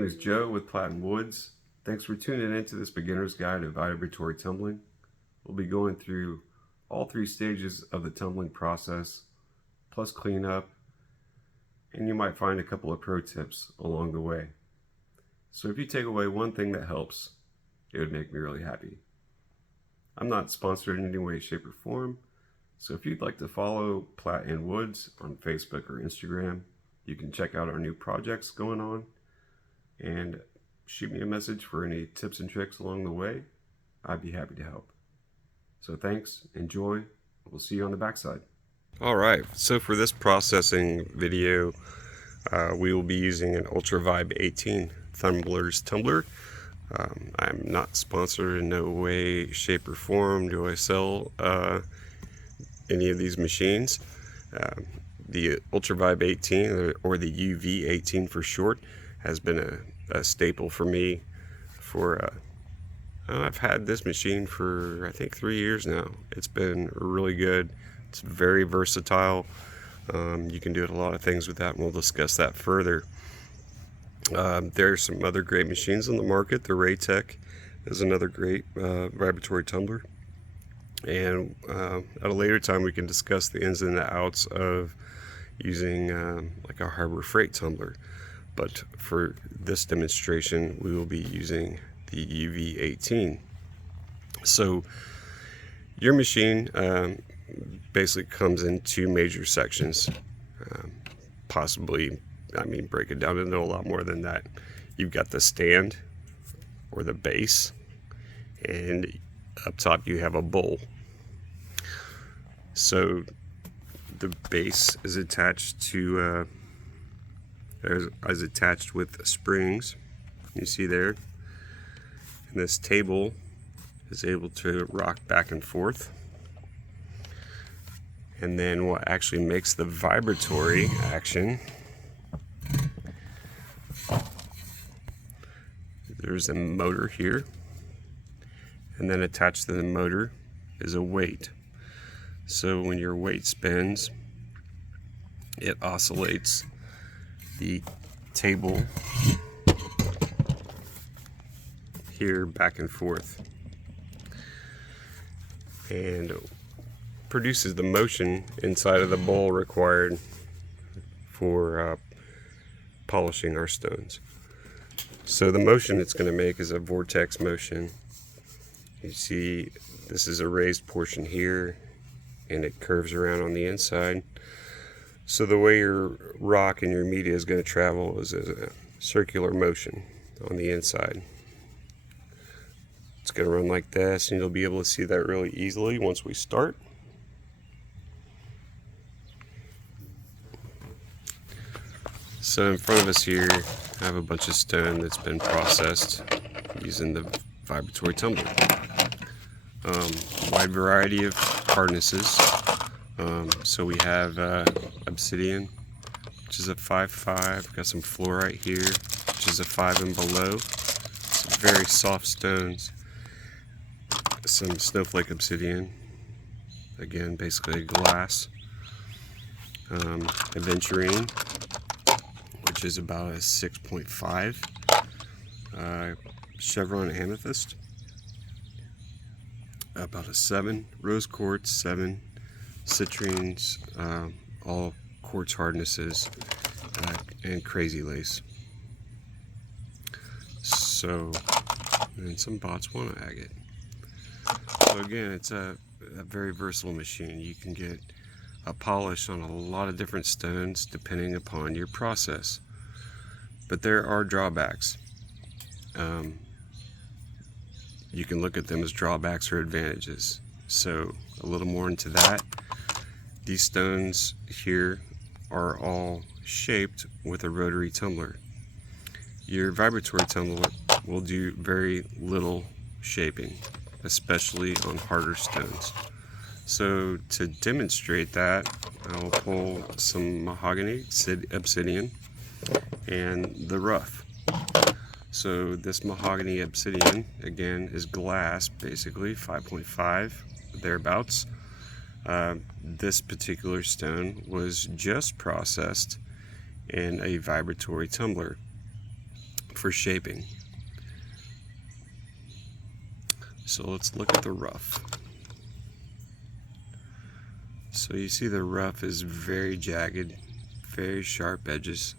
name is Joe with Platt & Woods. Thanks for tuning in to this beginner's guide to vibratory tumbling. We'll be going through all three stages of the tumbling process, plus cleanup, and you might find a couple of pro tips along the way. So if you take away one thing that helps, it would make me really happy. I'm not sponsored in any way, shape, or form, so if you'd like to follow Platt & Woods on Facebook or Instagram, you can check out our new projects going on and shoot me a message for any tips and tricks along the way. I'd be happy to help. So thanks, enjoy, we'll see you on the backside. Alright, so for this processing video, we will be using an UV-18 Thumbler's tumbler. I'm not sponsored in no way, shape, or form do I sell any of these machines. The UV-18 or the UV-18 for short has been a staple for me for I've had this machine for I think 3 years now. It's been really good. It's very versatile. You can do a lot of things with that, and we'll discuss that further. There are some other great machines on the market. The Raytech is another great vibratory tumbler, and at a later time we can discuss the ins and the outs of using like a Harbor Freight tumbler. But for this demonstration we will be using the UV-18. So your machine basically comes in two major sections, possibly, I mean, break it down into a lot more than that. You've got the stand or the base, and up top you have a bowl. So the base is attached to attached with springs, you see there, and this table is able to rock back and forth. And then what actually makes the vibratory action, there's a motor here, and then attached to the motor is a weight. So when your weight spins, it oscillates the table here back and forth and produces the motion inside of the bowl required for polishing our stones. So the motion it's going to make is a vortex motion. You see this is a raised portion here, and it curves around on the inside. So the way your rock and your media is going to travel is a circular motion on the inside. It's going to run like this, and you'll be able to see that really easily once we start. So in front of us here, I have a bunch of stone that's been processed using the vibratory tumbler. Wide variety of hardnesses. So we have obsidian, which is a 5.5. Got some fluorite here, which is a 5 and below. Some very soft stones. Some snowflake obsidian, again basically glass. Aventurine, which is about a 6.5. Chevron amethyst, about a 7. Rose quartz, 7. Citrines, all quartz hardnesses, and crazy lace. So, and some Botswana agate. So again, it's a very versatile machine. You can get a polish on a lot of different stones depending upon your process. But there are drawbacks. You can look at them as drawbacks or advantages. So a little more into that. These stones here are all shaped with a rotary tumbler. Your vibratory tumbler will do very little shaping, especially on harder stones. So to demonstrate that, I will pull some mahogany obsidian and the rough. So this mahogany obsidian, again, is glass, basically 5.5 thereabouts. This particular stone was just processed in a vibratory tumbler. for shaping. So let's look at the rough. So you see the rough is very jagged, very sharp edges.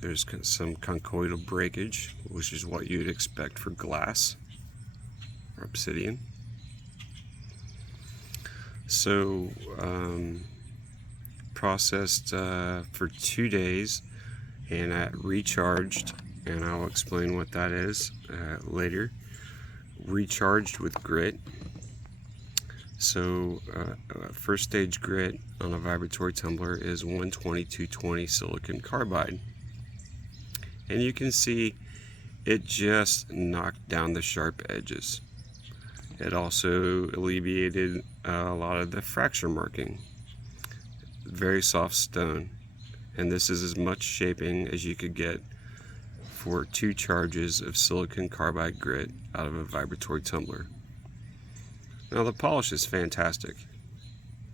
There's some conchoidal breakage, which is what you'd expect for glass or obsidian. So processed for 2 days and recharged, and I'll explain what that is later. Recharged with grit. So first stage grit on a vibratory tumbler is 120-220 silicon carbide. And you can see it just knocked down the sharp edges. It also alleviated a lot of the fracture marking. Very soft stone. And this is as much shaping as you could get for 2 charges of silicon carbide grit out of a vibratory tumbler. Now the polish is fantastic.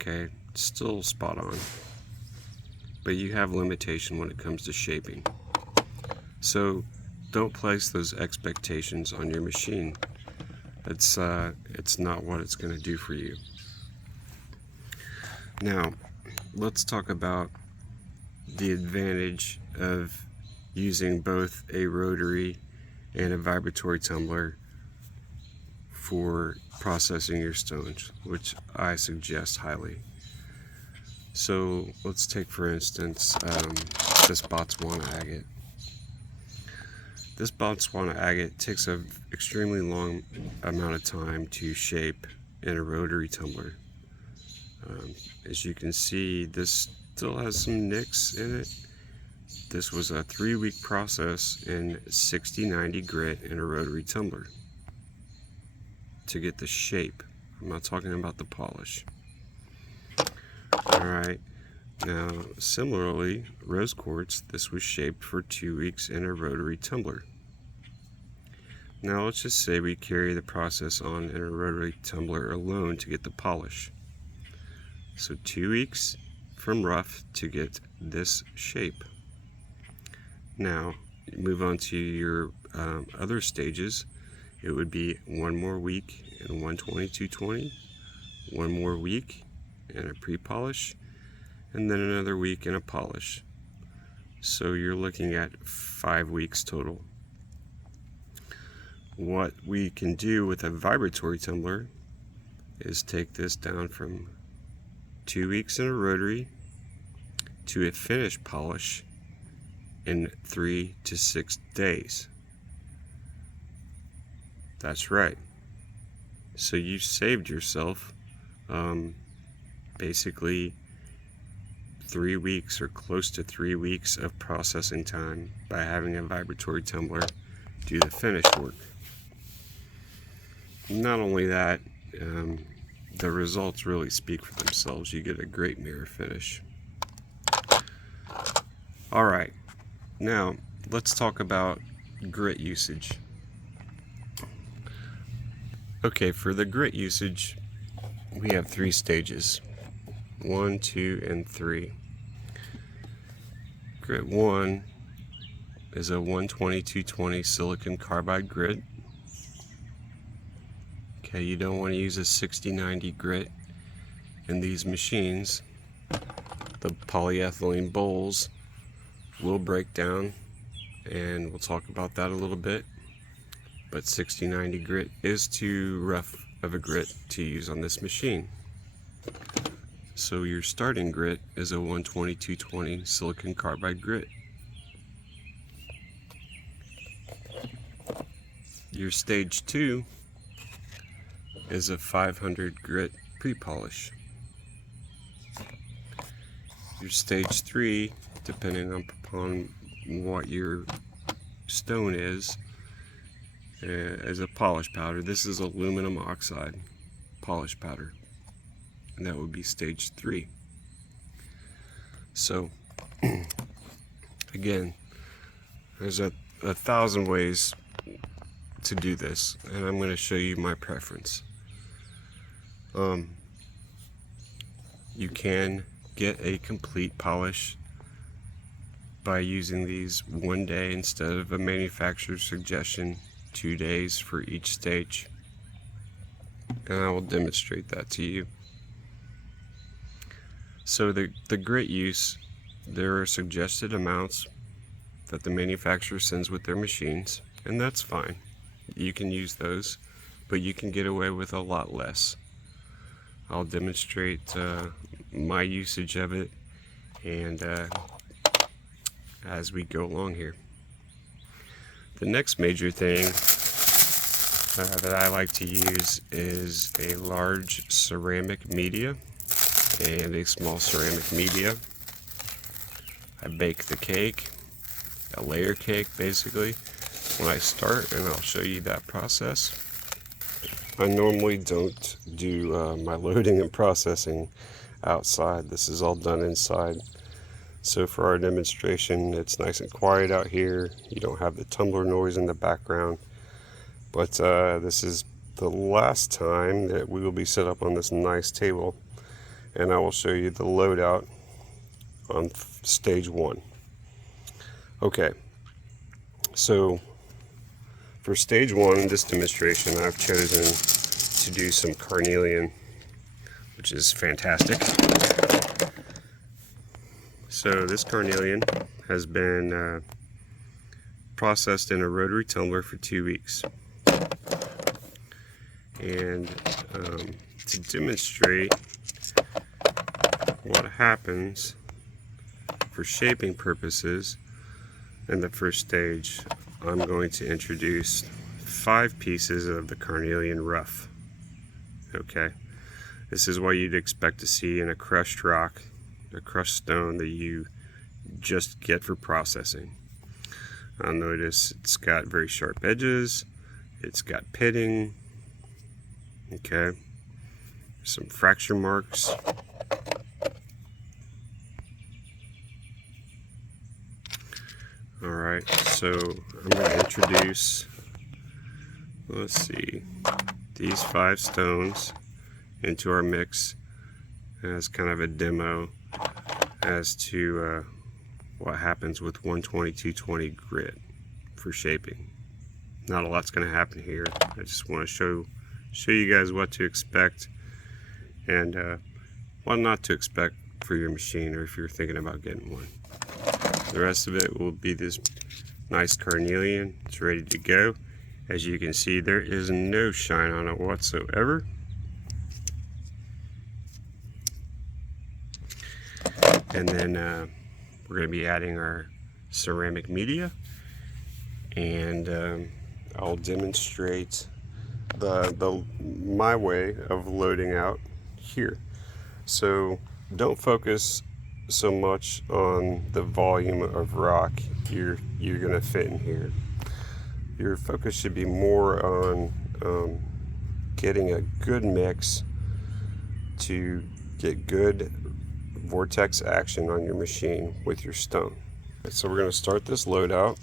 Okay, it's still spot on. But you have limitation when it comes to shaping. So don't place those expectations on your machine. It's not what it's going to do for you. Now, let's talk about the advantage of using both a rotary and a vibratory tumbler for processing your stones, which I suggest highly. So let's take, for instance, this Botswana agate. This Botswana agate takes an extremely long amount of time to shape in a rotary tumbler. As you can see, this still has some nicks in it. This was a 3-week process in 60-90 grit in a rotary tumbler to get the shape. I'm not talking about the polish. Alright, now similarly, rose quartz, this was shaped for 2 weeks in a rotary tumbler. Now let's just say we carry the process on in a rotary tumbler alone to get the polish. So 2 weeks from rough to get this shape. Now move on to your other stages. It would be 1 more week in 120-220, 1 more week in a pre-polish, and then another week in a polish. So you're looking at 5 weeks total. What we can do with a vibratory tumbler is take this down from 2 weeks in a rotary to a finished polish in 3 to 6 days. That's right. So you saved yourself basically 3 weeks or close to 3 weeks of processing time by having a vibratory tumbler do the finish work. Not only that, the results really speak for themselves. You get a great mirror finish. Alright, now let's talk about grit usage. Okay, for the grit usage, we have 3 stages. 1, 2, and 3. Grit 1 is a 120-220 silicon carbide grit. Okay, you don't want to use a 60-90 grit in these machines. The polyethylene bowls will break down, and we'll talk about that a little bit. But 60-90 grit is too rough of a grit to use on this machine. So your starting grit is a 120-220 silicon carbide grit. Your stage 2 is a 500 grit pre-polish. Your stage 3, depending upon what your stone is a polish powder. This is aluminum oxide polish powder, and that would be stage 3. So again, there's a 1,000 ways to do this, and I'm going to show you my preference. You can get a complete polish by using these 1 day instead of a manufacturer's suggestion 2 days for each stage, and I will demonstrate that to you. So the grit use, there are suggested amounts that the manufacturer sends with their machines, and that's fine. You can use those, but you can get away with a lot less. I'll demonstrate my usage of it and as we go along here. The next major thing that I like to use is a large ceramic media and a small ceramic media. I bake the cake, a layer cake basically, when I start, and I'll show you that process. I normally don't do my loading and processing outside. This is all done inside. So for our demonstration, it's nice and quiet out here. You don't have the tumbler noise in the background. But this is the last time that we will be set up on this nice table, and I will show you the loadout on stage 1. Okay, so for stage 1 in this demonstration, I've chosen to do some carnelian, which is fantastic. So this carnelian has been processed in a rotary tumbler for 2 weeks. And to demonstrate what happens for shaping purposes in the first stage, I'm going to introduce 5 pieces of the carnelian rough. Okay, this is what you'd expect to see in a crushed rock, a crushed stone that you just get for processing. I'll notice it's got very sharp edges, it's got pitting, okay, some fracture marks. Alright, so I'm going to introduce, let's see, these 5 stones into our mix as kind of a demo as to what happens with 120/220 grit for shaping. Not a lot's going to happen here. I just want to show you guys what to expect and what not to expect for your machine, or if you're thinking about getting one. The rest of it will be this nice carnelian. It's ready to go. As you can see, there is no shine on it whatsoever. And then we're going to be adding our ceramic media, and I'll demonstrate my way of loading out here. So don't focus so much on the volume of rock you're going to fit in here. Your focus should be more on getting a good mix to get good vortex action on your machine with your stone. So we're going to start this loadout.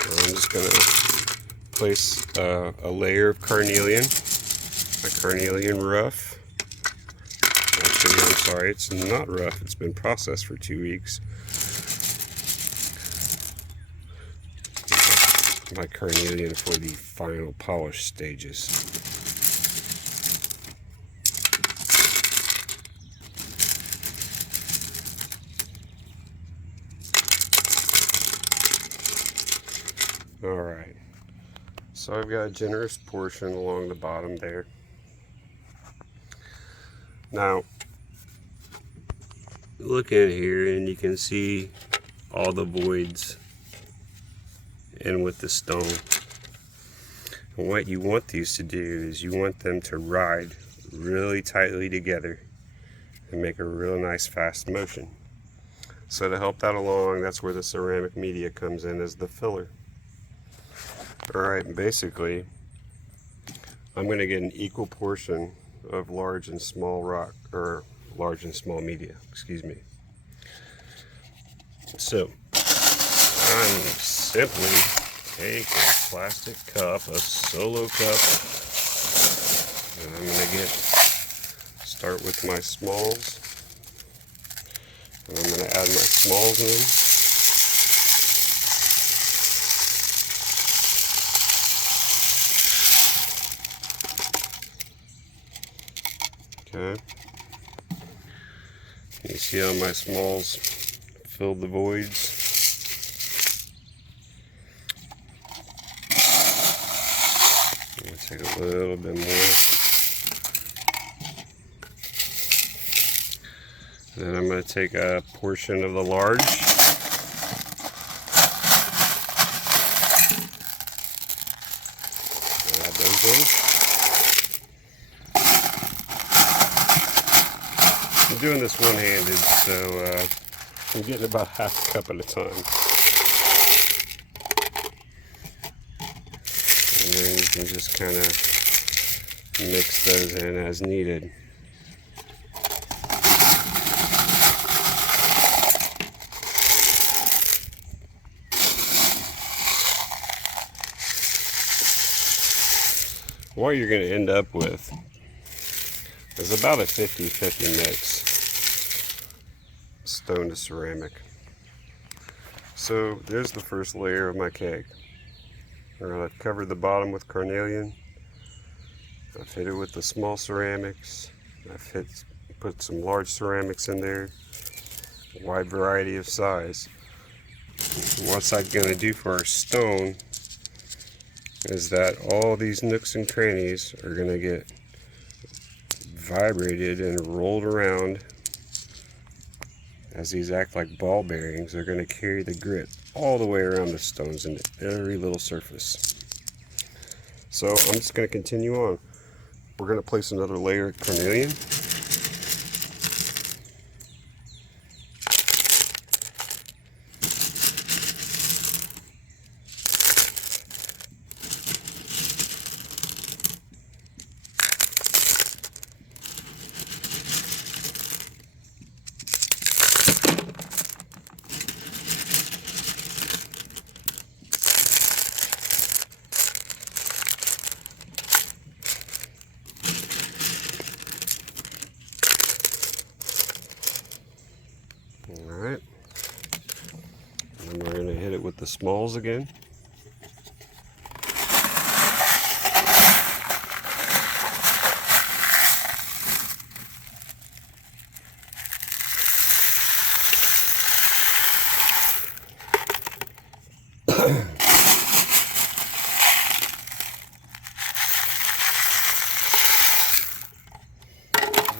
I'm just going to place a layer of carnelian, a carnelian rough. Actually, I'm sorry, it's not rough. It's been processed for 2 weeks. My carnelian for the final polish stages. Alright, so I've got a generous portion along the bottom there. Now, look in here and you can see all the voids in with the stone. And what you want these to do is you want them to ride really tightly together and make a real nice fast motion. So to help that along, that's where the ceramic media comes in as the filler. Alright, basically I'm going to get an equal portion of large and small rock, or large and small media, excuse me. So I'm simply take a plastic cup, a solo cup, and I'm going to start with my smalls, and I'm going to add my smalls in. Okay. You see how my smalls filled the voids? I'm going to take a little bit more. Then I'm going to take a portion of the large. Add those in. I'm doing this one-handed, so I'm getting about half a cup at a time. And then you can just kind of mix those in as needed. What you're going to end up with is about a 50-50 mix, stone to ceramic. So there's the first layer of my cake. I've covered the bottom with carnelian. I've hit it with the small ceramics. I've put some large ceramics in there, a wide variety of size. And what's I'm going to do for our stone is that all these nooks and crannies are going to get vibrated and rolled around. As these act like ball bearings, they're going to carry the grit all the way around the stones into every little surface. So I'm just going to continue on. We're going to place another layer of carnelian. Alright, and we're going to hit it with the smalls again.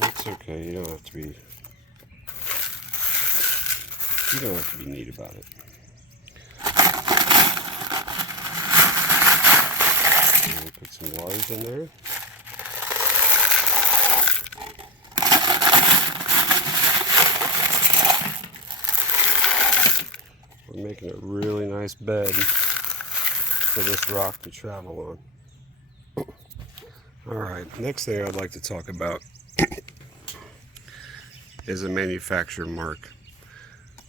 It's okay, you don't have to be neat about it. And put some large in there. We're making a really nice bed for this rock to travel on. Alright, next thing I'd like to talk about is a manufacturer mark.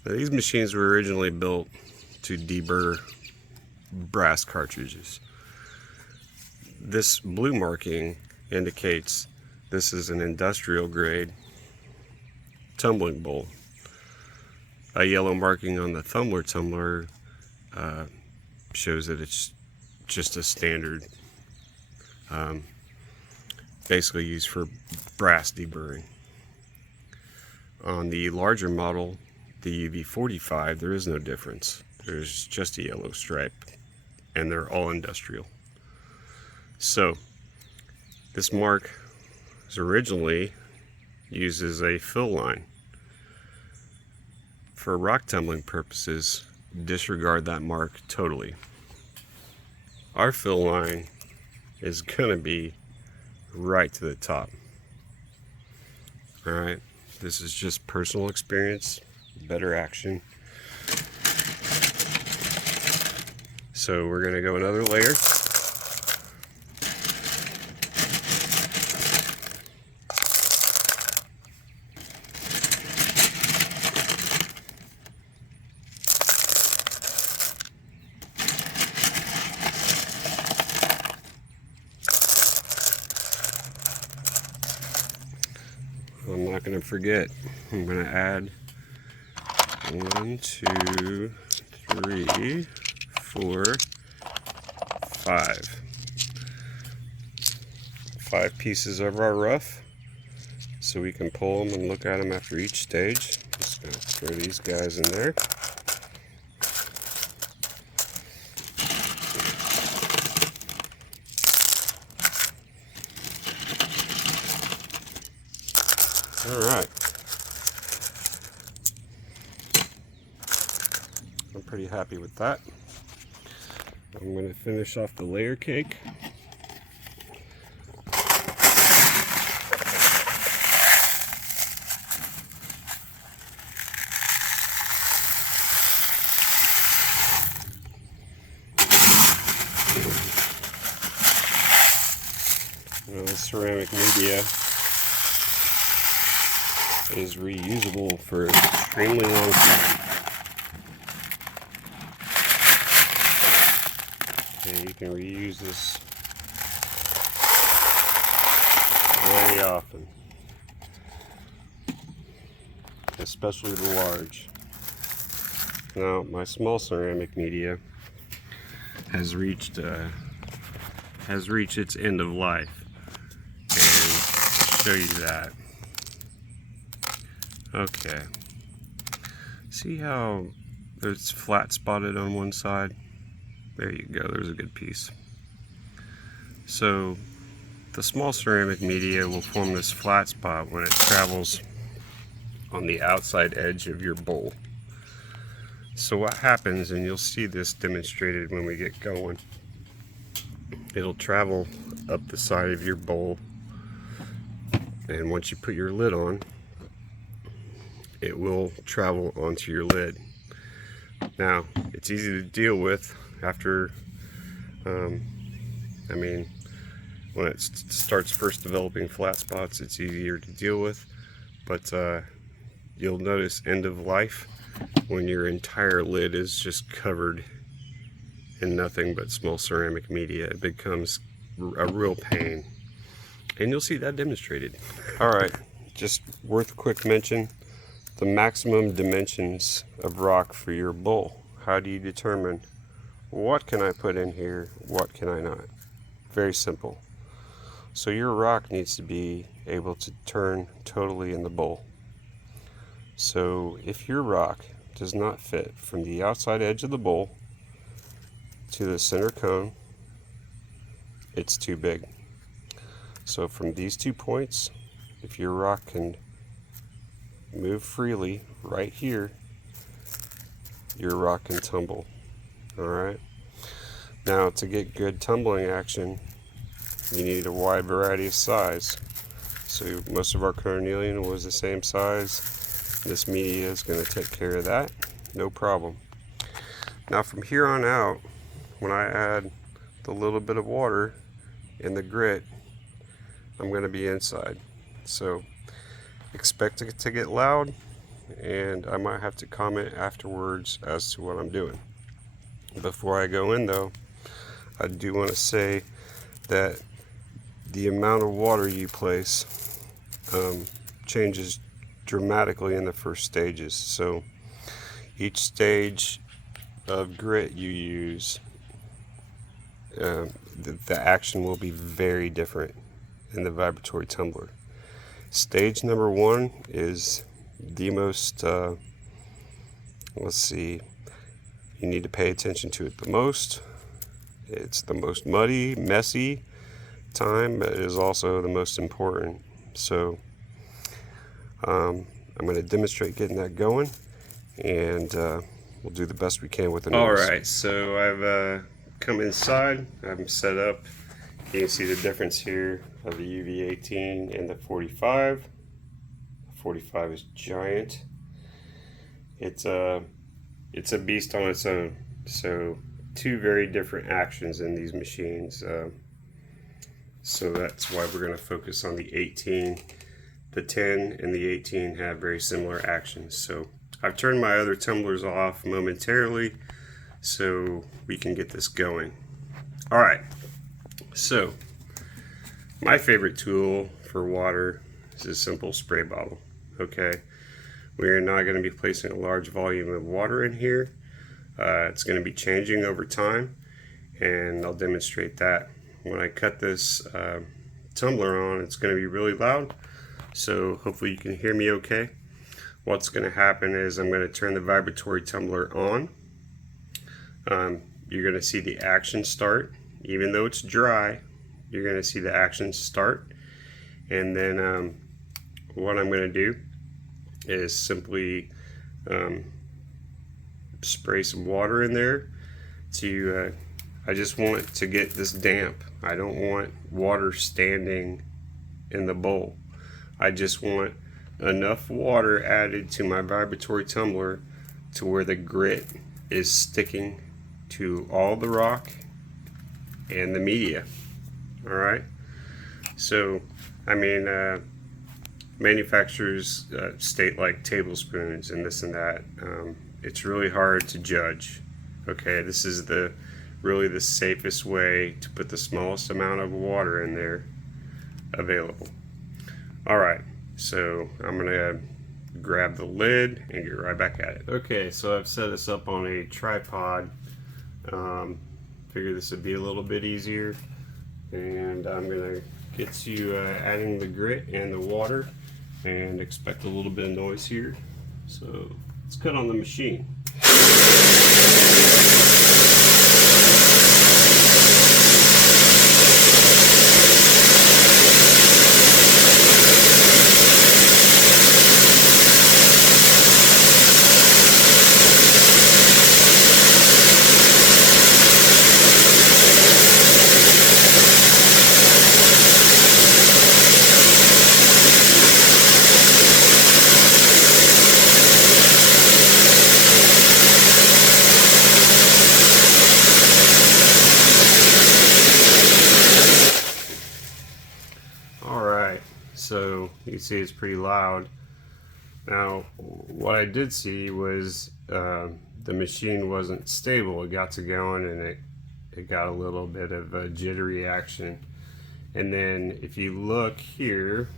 Now, these machines were originally built to deburr brass cartridges. This blue marking indicates this is an industrial grade tumbling bowl. A yellow marking on the tumbler shows that it's just a standard, basically used for brass deburring. On the larger model, the UV-45, there is no difference. There's just a yellow stripe, and they're all industrial. So, this mark was originally used as a fill line. For rock tumbling purposes, disregard that mark totally. Our fill line is going to be right to the top. Alright, this is just personal experience, better action. So we're going to go another layer. I'm not going to forget. I'm going to add 1, 2, 3, 4, 5. 5 pieces of our rough. so we can pull them and look at them after each stage. Just going to throw these guys in there. Alright. I'm pretty happy with that. I'm going to finish off the layer cake. This ceramic media is reusable for an extremely long time. And you can reuse this very often, especially the large. Now, my small ceramic media has reached its end of life. Show you that. Okay. See how there's flat spotted on one side? There you go, there's a good piece. So the small ceramic media will form this flat spot when it travels on the outside edge of your bowl. So what happens, and you'll see this demonstrated when we get going, it'll travel up the side of your bowl. And once you put your lid on, it will travel onto your lid. Now, it's easy to deal with after, when it starts first developing flat spots, it's easier to deal with. But you'll notice end of life when your entire lid is just covered in nothing but small ceramic media. It becomes a real pain. And you'll see that demonstrated. Alright, just worth a quick mention, the maximum dimensions of rock for your bowl. How do you determine what can I put in here, what can I not? Very simple. So your rock needs to be able to turn totally in the bowl. So if your rock does not fit from the outside edge of the bowl to the center cone, it's too big. So from these 2 points, if your rock can move freely right here, your rock can tumble. Alright? Now, to get good tumbling action, you need a wide variety of size. So most of our carnelian was the same size. This media is going to take care of that. No problem. Now from here on out, when I add the little bit of water in the grit, I'm going to be inside. So expect it to get loud, and I might have to comment afterwards as to what I'm doing. Before I go in though, I do want to say that the amount of water you place changes dramatically in the first stages. So each stage of grit you use, the action will be very different in the vibratory tumbler. Stage number 1 is the most, you need to pay attention to it the most. It's the most muddy, messy time, but it is also the most important. So I'm going to demonstrate getting that going, and we'll do the best we can with the noise. Alright, so I've come inside, I'm set up. You can see the difference here of the UV-18 and the 45. The 45 is giant. It's a beast on its own. So 2 very different actions in these machines. So that's why we're going to focus on the 18. The 10 and the 18 have very similar actions. So I've turned my other tumblers off momentarily so we can get this going. Alright. So, my favorite tool for water is a simple spray bottle. Okay, we are not going to be placing a large volume of water in here. It's going to be changing over time, and I'll demonstrate that. When I cut this tumbler on, it's going to be really loud, so hopefully you can hear me okay. What's going to happen is I'm going to turn the vibratory tumbler on. You're going to see the action start. Even though it's dry, you're going to see the action start. And then what I'm going to do is simply spray some water in there to I just want it to get this damp. I don't want water standing in the bowl. I just want enough water added to my vibratory tumbler to where the grit is sticking to all the rock and the media. Alright, so I mean manufacturers state like tablespoons and this and that. It's really hard to judge. Okay, this is really the safest way to put the smallest amount of water in there available. Alright, so I'm gonna grab the lid and get right back at it. Okay, so I've set this up on a tripod. Figure this would be a little bit easier, and I'm gonna get to adding the grit and the water, and expect a little bit of noise here. So let's cut on the machine. So you can see it's pretty loud. Now what I did see was the machine wasn't stable. It got to going and it got a little bit of a jittery action. And then if you look here,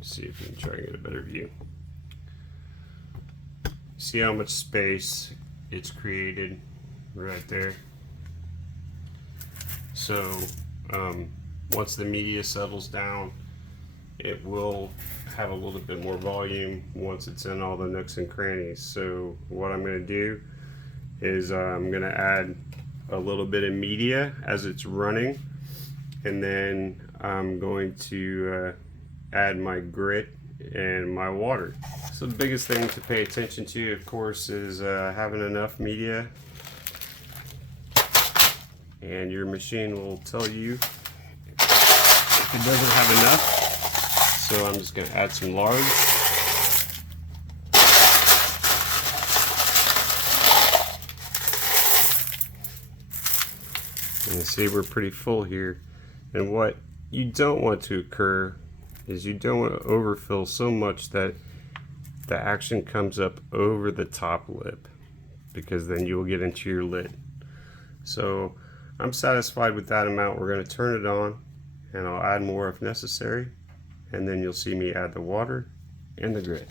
see if you can try and get a better view. See how much space it's created right there. So once the media settles down, it will have a little bit more volume once it's in all the nooks and crannies. So what I'm going to do is I'm going to add a little bit of media as it's running, and then I'm going to add my grit and my water. So the biggest thing to pay attention to, of course, is having enough media, and your machine will tell you if it doesn't have enough. So I'm just going to add some large. And you see we're pretty full here. And what you don't want to occur is you don't want to overfill so much that the action comes up over the top lip, because then you will get into your lid. So I'm satisfied with that amount. We're going to turn it on, and I'll add more if necessary. And then you'll see me add the water and the grit.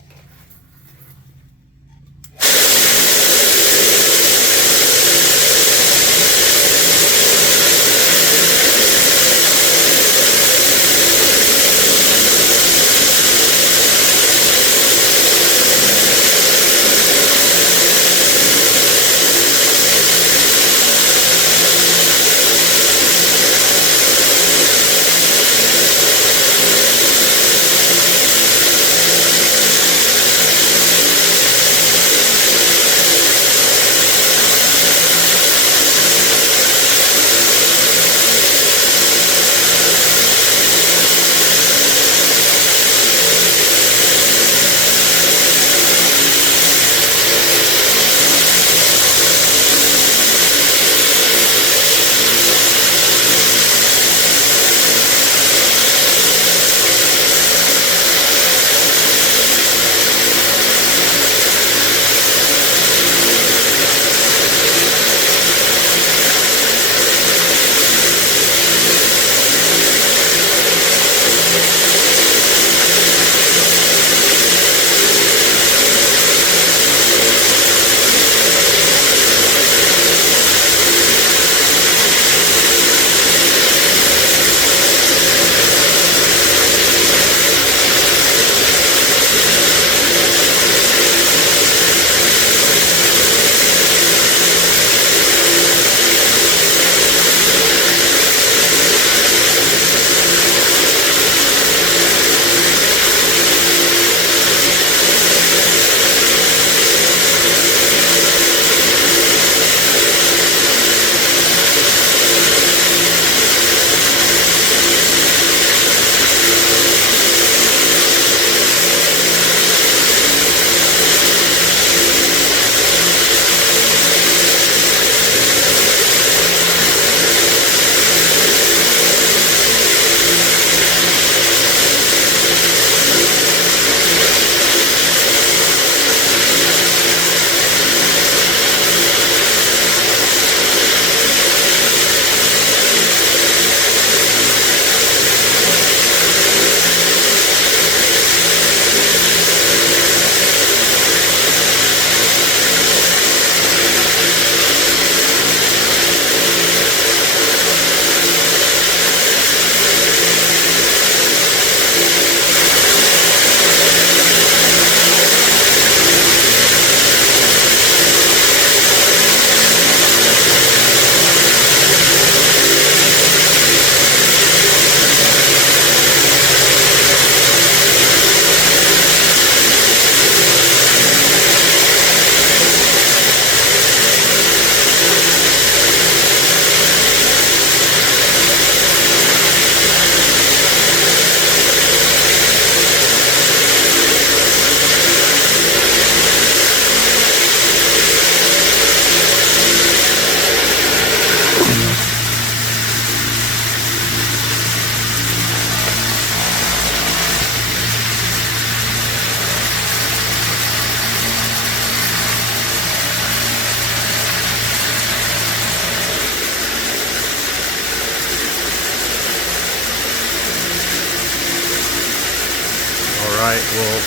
Alright, well,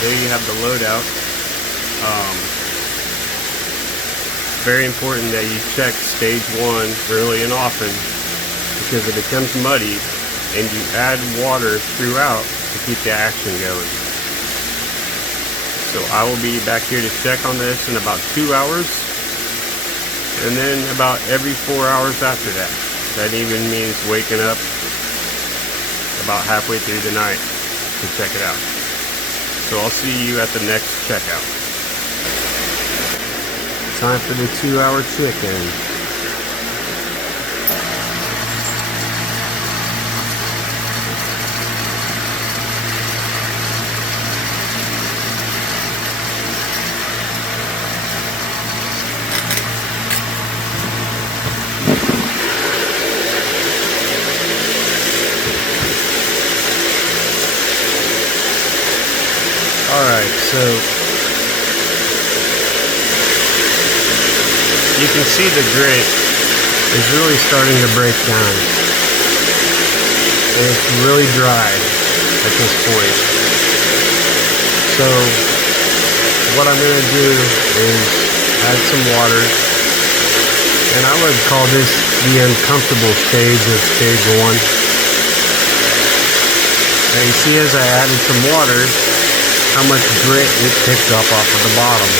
there you have the loadout. Very important that you check stage 1 early and often, because it becomes muddy and you add water throughout to keep the action going. So I will be back here to check on this in about 2 hours, and then about every 4 hours after that. That even means waking up about halfway through the night to check it out. So I'll see you at the next checkout. Time for the 2-hour check-in. Alright, so you can see the grit is really starting to break down. And it's really dry at this point. So what I'm going to do is add some water. And I would call this the uncomfortable stage of stage 1. Now you see, as I added some water, how much grit it picked up off of the bottom.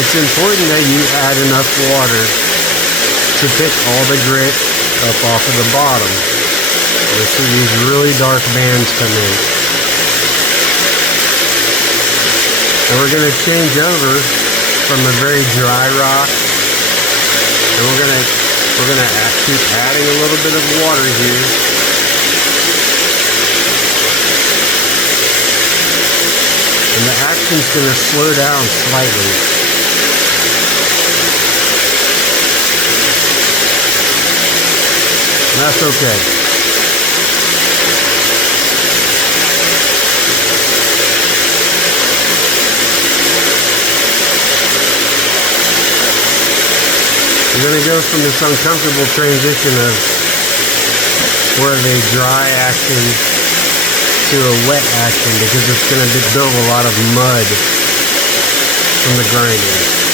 It's important that you add enough water to pick all the grit up off of the bottom. You'll see these really dark bands come in. And we're going to change over from a very dry rock, and we're gonna keep adding a little bit of water here. And the action's gonna slow down slightly. And that's okay. We're going to go from this uncomfortable transition of more of a dry action to a wet action, because it's going to build a lot of mud from the grinding.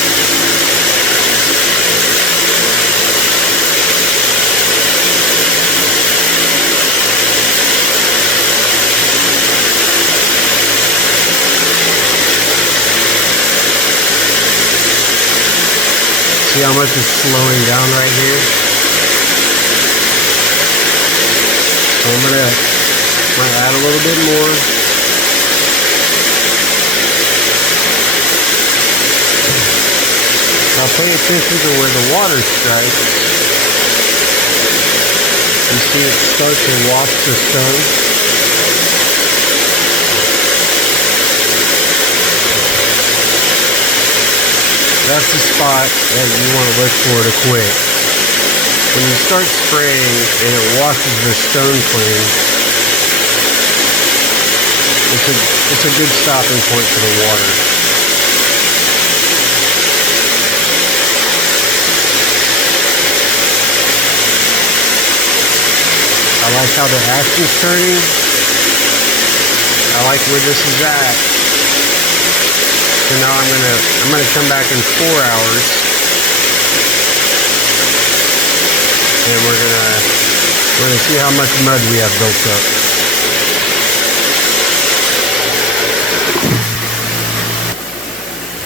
See how much is slowing down right here? So I'm gonna add a little bit more. Now pay attention to where the water strikes. You see it start to wash the stone. That's the spot that you want to look for to quit. When you start spraying and it washes the stone clean, it's a good stopping point for the water. I like how the action's turning. I like where this is at. So now I'm gonna come back in 4 hours, and we're gonna see how much mud we have built up.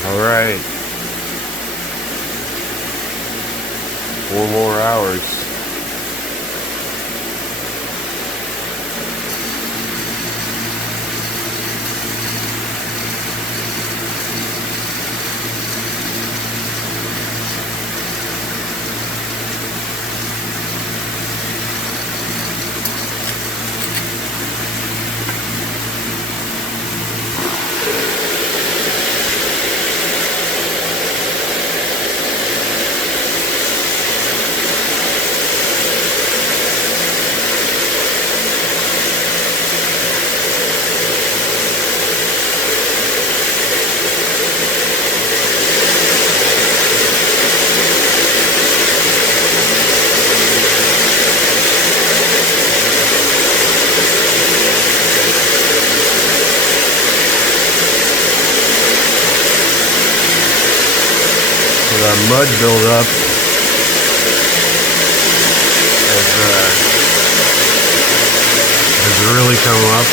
All right, 4 more hours. mud buildup has really come up.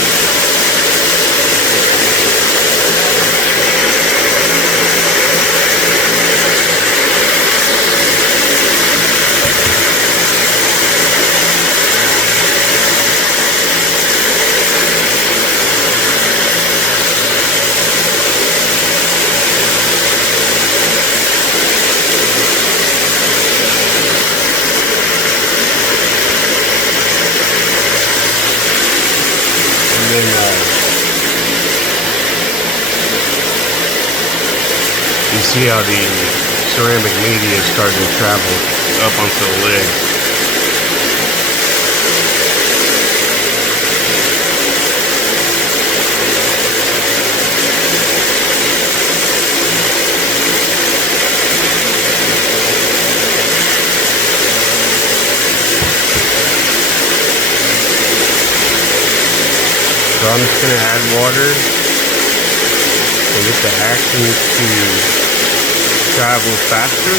And then you see how the ceramic media is starting to travel up onto the lid. So I'm just going to add water to get the action to travel faster.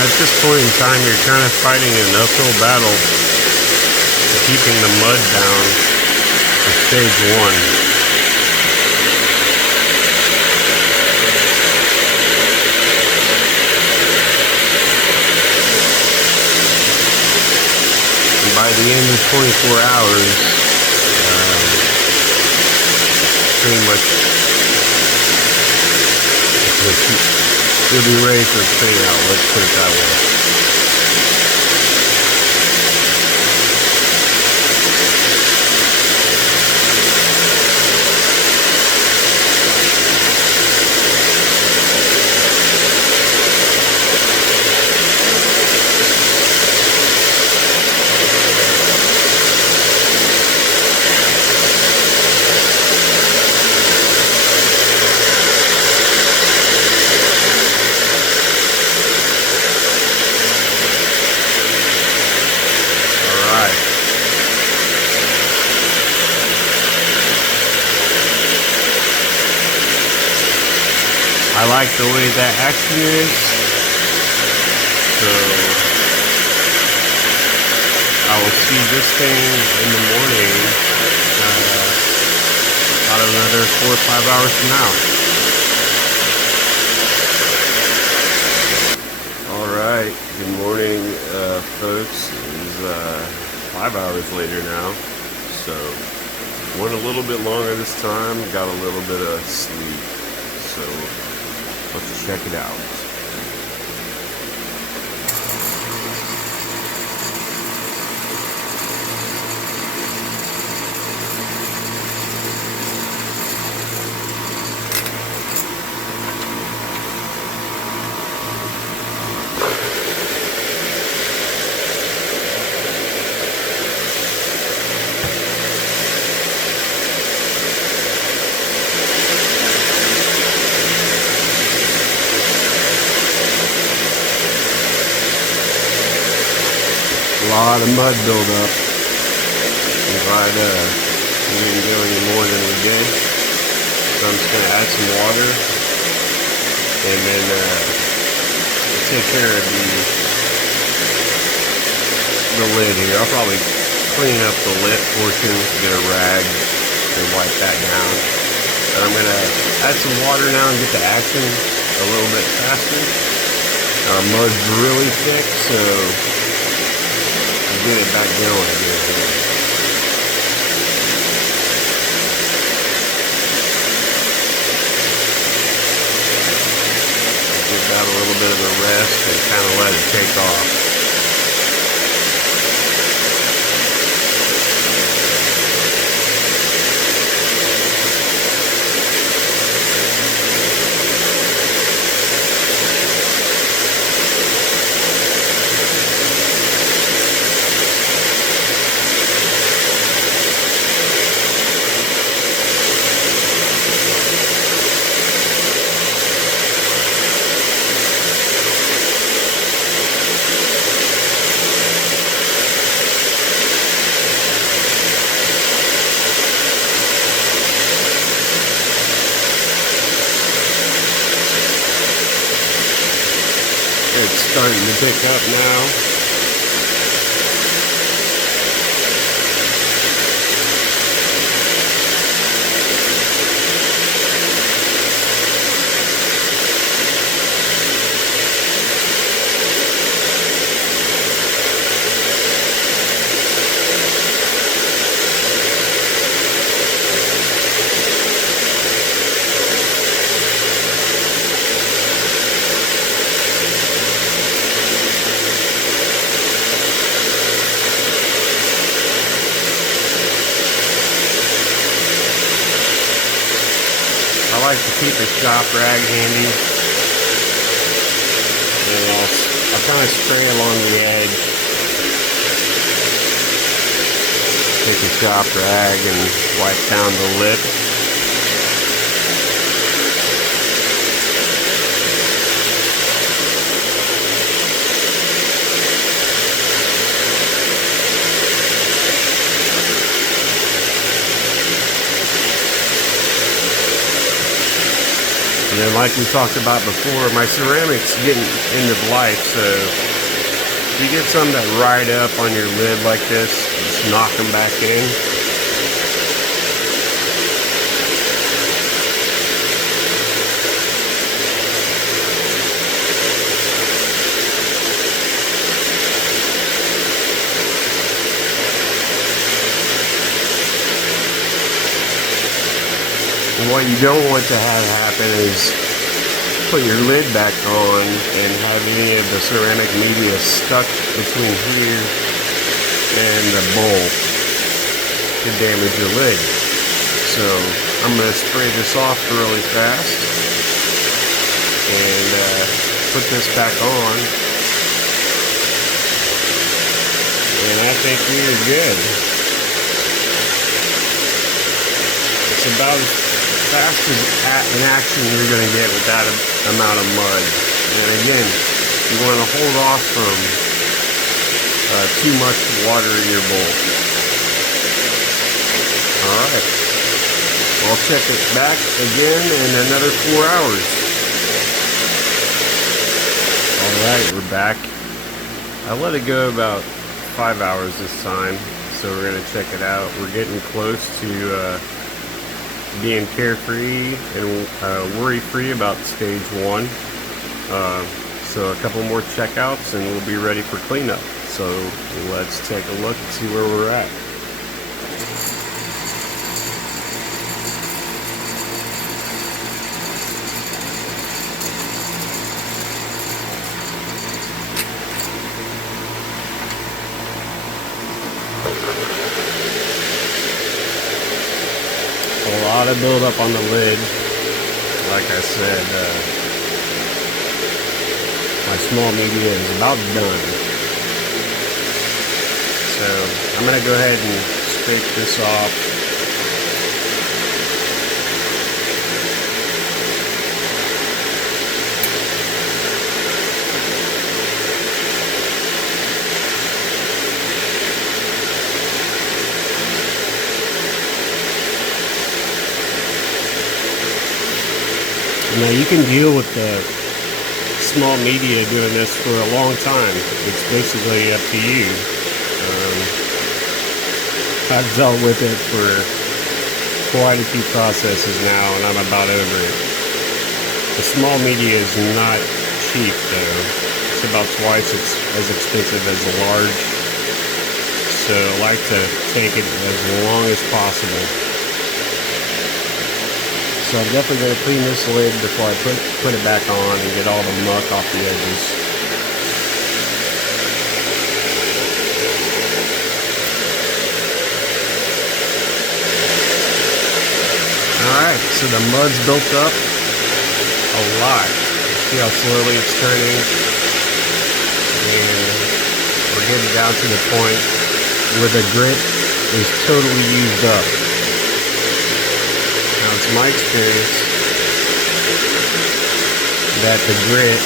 At this point in time, you're kind of fighting an uphill battle to keeping the mud down for stage one. And by the end of 24 hours, pretty much you'll be ready for a clean out, let's put it that way. I like the way that action is, so I will see this thing in the morning, about another 4 or 5 hours from now. Alright, good morning folks. It is 5 hours later now, so went a little bit longer this time, got a little bit of sleep, so let's check it out. A lot of mud buildup. If I'd we didn't do any more than we did, so I'm just going to add some water and then take care of the lid here. I'll probably clean up the lip portion, get a rag and wipe that down. And I'm going to add some water now and get the action a little bit faster. Mud's really thick, so get it back going here. a little bit of a rest and kind of let it take off. It's starting to pick up now. I like to keep a shop rag handy, and I'll kind of spray along the edge. Take a shop rag and wipe down the lip. And then, like we talked about before, my ceramic's getting end of life, so if you get some that ride up on your lid like this, just knock them back in. And what you don't want to have happen is put your lid back on and have any of the ceramic media stuck between here and the bowl to damage your lid. So I'm going to spray this off really fast and put this back on, and I think we are good. It's about as fast as an action you're going to get with that amount of mud. And again, you want to hold off from too much water in your bowl. Alright, I'll check it back again in another 4 hours. Alright, we're back. I let it go about 5 hours this time, so we're going to check it out. We're getting close to being carefree and worry-free about stage 1. So a couple more checkouts and we'll be ready for cleanup. So let's take a look and see where we're at. A lot of buildup on the lid. Like I said, my small media is about done. So I'm going to go ahead and scrape this off. Now you can deal with the small media doing this for a long time. It's basically up to you. I've dealt with it for quite a few processes now, and I'm about over it. The small media is not cheap though. It's about twice as expensive as the large. So I like to take it as long as possible. So I'm definitely going to clean this lid before I put it back on and get all the muck off the edges. Alright, so the mud's built up a lot. See how slowly it's turning? And we're getting down to the point where the grit is totally used up. Now it's my experience that the grit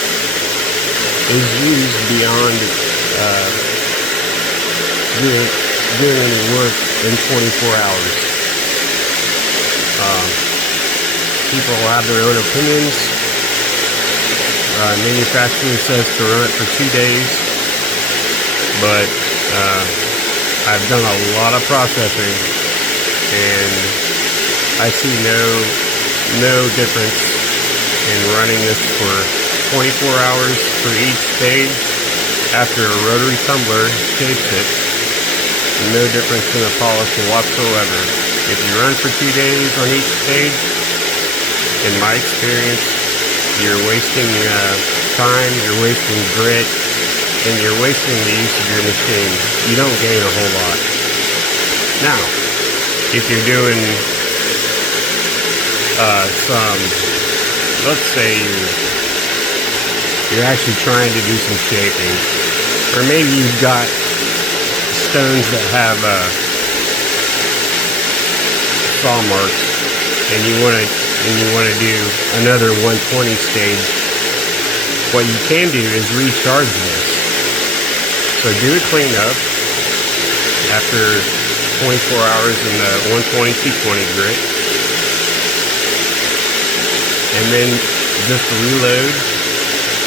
is used beyond doing any work in 24 hours. People have their own opinions. Manufacturing says to run it for 2 days, but I've done a lot of processing and I see no difference in running this for 24 hours for each stage after a rotary tumbler shapes it. No difference in the polish whatsoever. If you run for 2 days on each stage, in my experience, you're wasting time, you're wasting grit, and you're wasting the use of your machine. You don't gain a whole lot. Now, if you're doing let's say you're actually trying to do some shaping, or maybe you've got stones that have saw marks, and you want to do another 120 stage. What you can do is recharge this. So do a cleanup after 24 hours in the 120 220 grit, and then just reload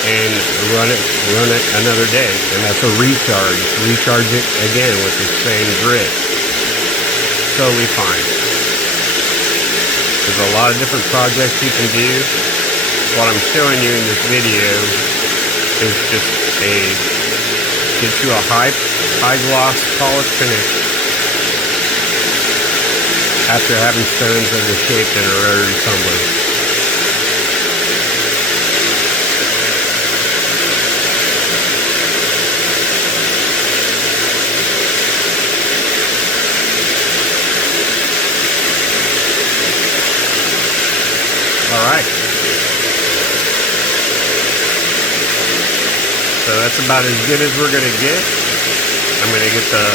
and run it another day, and that's a recharge. Recharge it again with the same grit. Totally fine. There's a lot of different projects you can do. What I'm showing you in this video is just gets you a high gloss polished finish after having stones that are shaped in a rotary tumbler. Alright, so that's about as good as we're going to get. I'm going to get the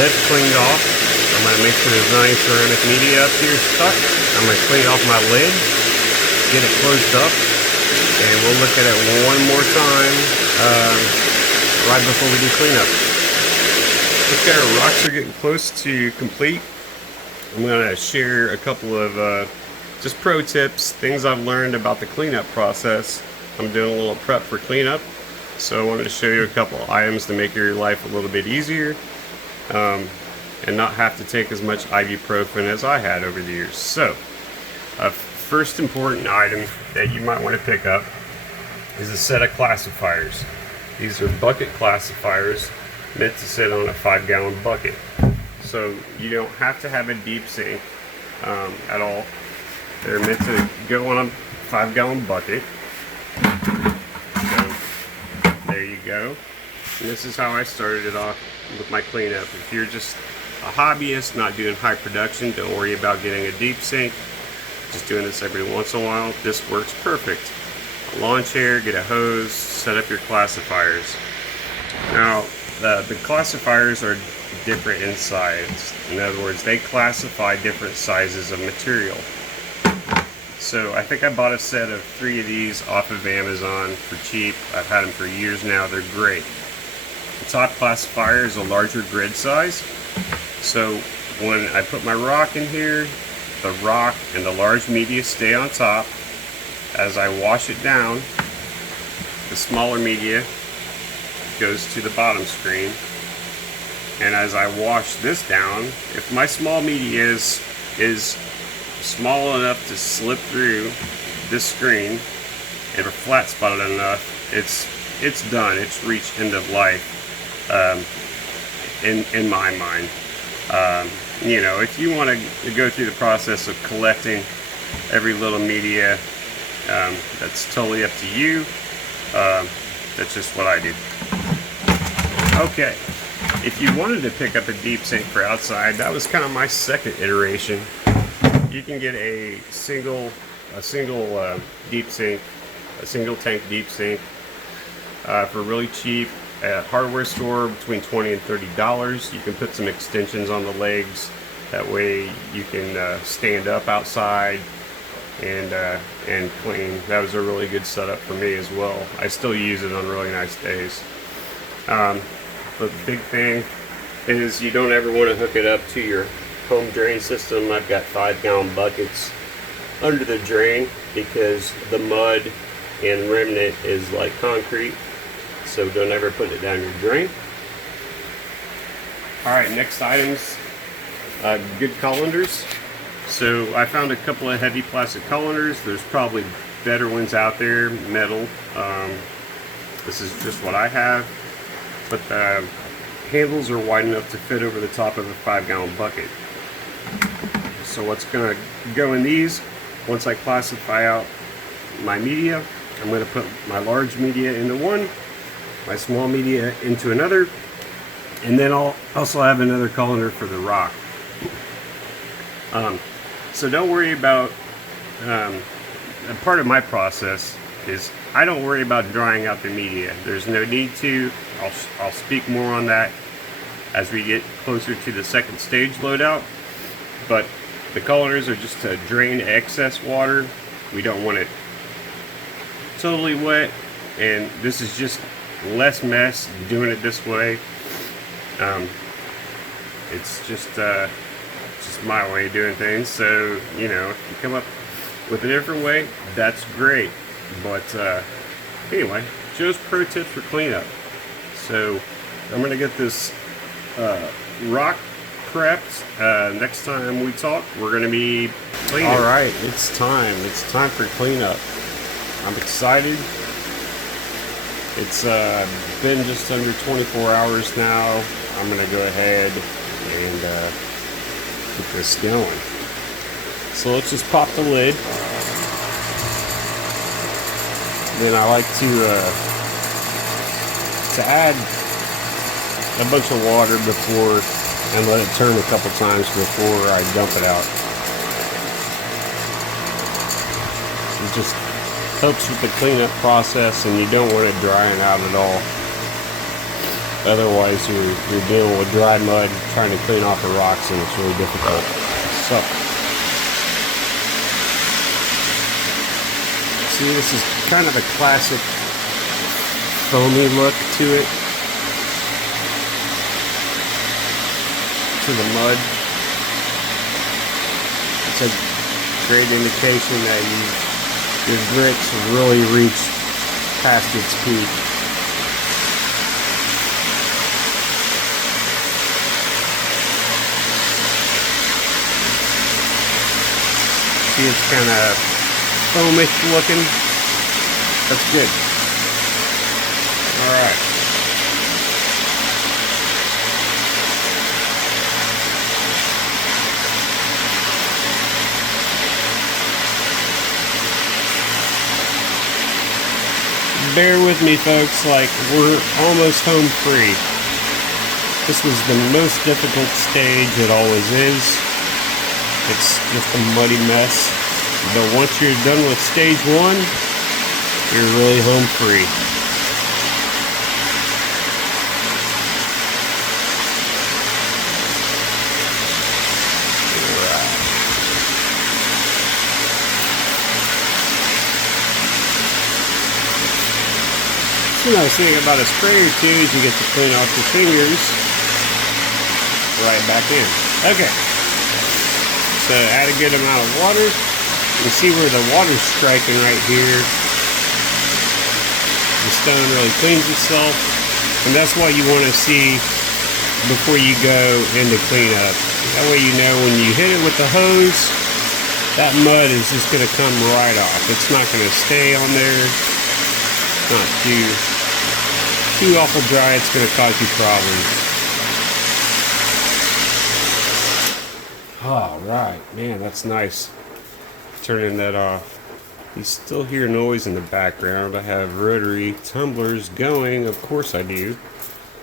lid cleaned off. I'm going to make sure there's not any ceramic media up here stuck. I'm going to clean off my lid, get it closed up, and we'll look at it one more time right before we do cleanup. Okay, our rocks are getting close to complete. I'm going to share a couple of just pro tips, things I've learned about the cleanup process. I'm doing a little prep for cleanup, so I wanted to show you a couple items to make your life a little bit easier and not have to take as much ibuprofen as I had over the years. So, first important item that you might want to pick up is a set of classifiers. These are bucket classifiers meant to sit on a 5-gallon bucket. So you don't have to have a deep sink at all. They're meant to go on a 5-gallon bucket. So there you go. And this is how I started it off with my cleanup. If you're just a hobbyist, not doing high production, don't worry about getting a deep sink. Just doing this every once in a while. This works perfect. A lawn chair, get a hose, set up your classifiers. Now, the classifiers are different in size. In other words, they classify different sizes of material. So I think I bought a set of 3 of these off of Amazon for cheap. I've had them for years now. They're great. The top classifier is a larger grid size. So when I put my rock in here, the rock and the large media stay on top. As I wash it down, the smaller media goes to the bottom screen. And as I wash this down, if my small media is small enough to slip through this screen, and are flat spotted enough, it's done. It's reached end of life in my mind. You know, if you want to go through the process of collecting every little media. That's totally up to you. That's just what I do. Okay, if you wanted to pick up a deep sink for outside, that was kind of my second iteration. You can get a single deep sink, a single tank deep sink for really cheap at hardware store, between $20 and $30. You can put some extensions on the legs. That way you can stand up outside and clean. That was a really good setup for me as well. I still use it on really nice days. But the big thing is you don't ever want to hook it up to your home drain system. I've got 5-gallon buckets under the drain because the mud and remnant is like concrete, so don't ever put it down your drain. Alright, next items, good colanders. So I found a couple of heavy plastic colanders. There's probably better ones out there, metal. This is just what I have, but the handles are wide enough to fit over the top of a 5-gallon bucket. So what's going to go in these, once I classify out my media, I'm going to put my large media into one, my small media into another, and then I'll also have another colander for the rock. So don't worry about, a part of my process is I don't worry about drying out the media. There's no need to. I'll speak more on that as we get closer to the second stage loadout. But the colanders are just to drain excess water. We don't want it totally wet, and this is just less mess doing it this way. It's just my way of doing things. So, you know, if you come up with a different way, that's great. But anyway, Joe's pro tips for cleanup. So I'm gonna get this rock prepped. Next time we talk, we're gonna be cleaning. All right, it's time. It's time for cleanup. I'm excited. It's been just under 24 hours now. I'm gonna go ahead and get this going. So let's just pop the lid. Then I like to add a bunch of water before, and let it turn a couple times before I dump it out. It just helps with the cleanup process, and you don't want it drying out at all. Otherwise you're dealing with dry mud trying to clean off the rocks, and it's really difficult. So see, this is kind of a classic foamy look to it, to the mud. It's a great indication that your grit's really reached past its peak. See, it's kind of foamish looking. That's good. Alright. Bear with me, folks, like, we're almost home free. This was the most difficult stage, it always is. It's just a muddy mess. But once you're done with stage 1, you're really home free. Right. So another thing about a sprayer too is you get to clean off your fingers right back in. Okay. So add a good amount of water. You see where the water's striking right here. The stone really cleans itself, and that's what you want to see before you go into cleanup. That way you know when you hit it with the hose, that mud is just going to come right off. It's not going to stay on there. It's not too awful dry. It's going to cause you problems. All right, man, that's nice. turning that off. You still hear noise in the background. I have rotary tumblers going, of course I do.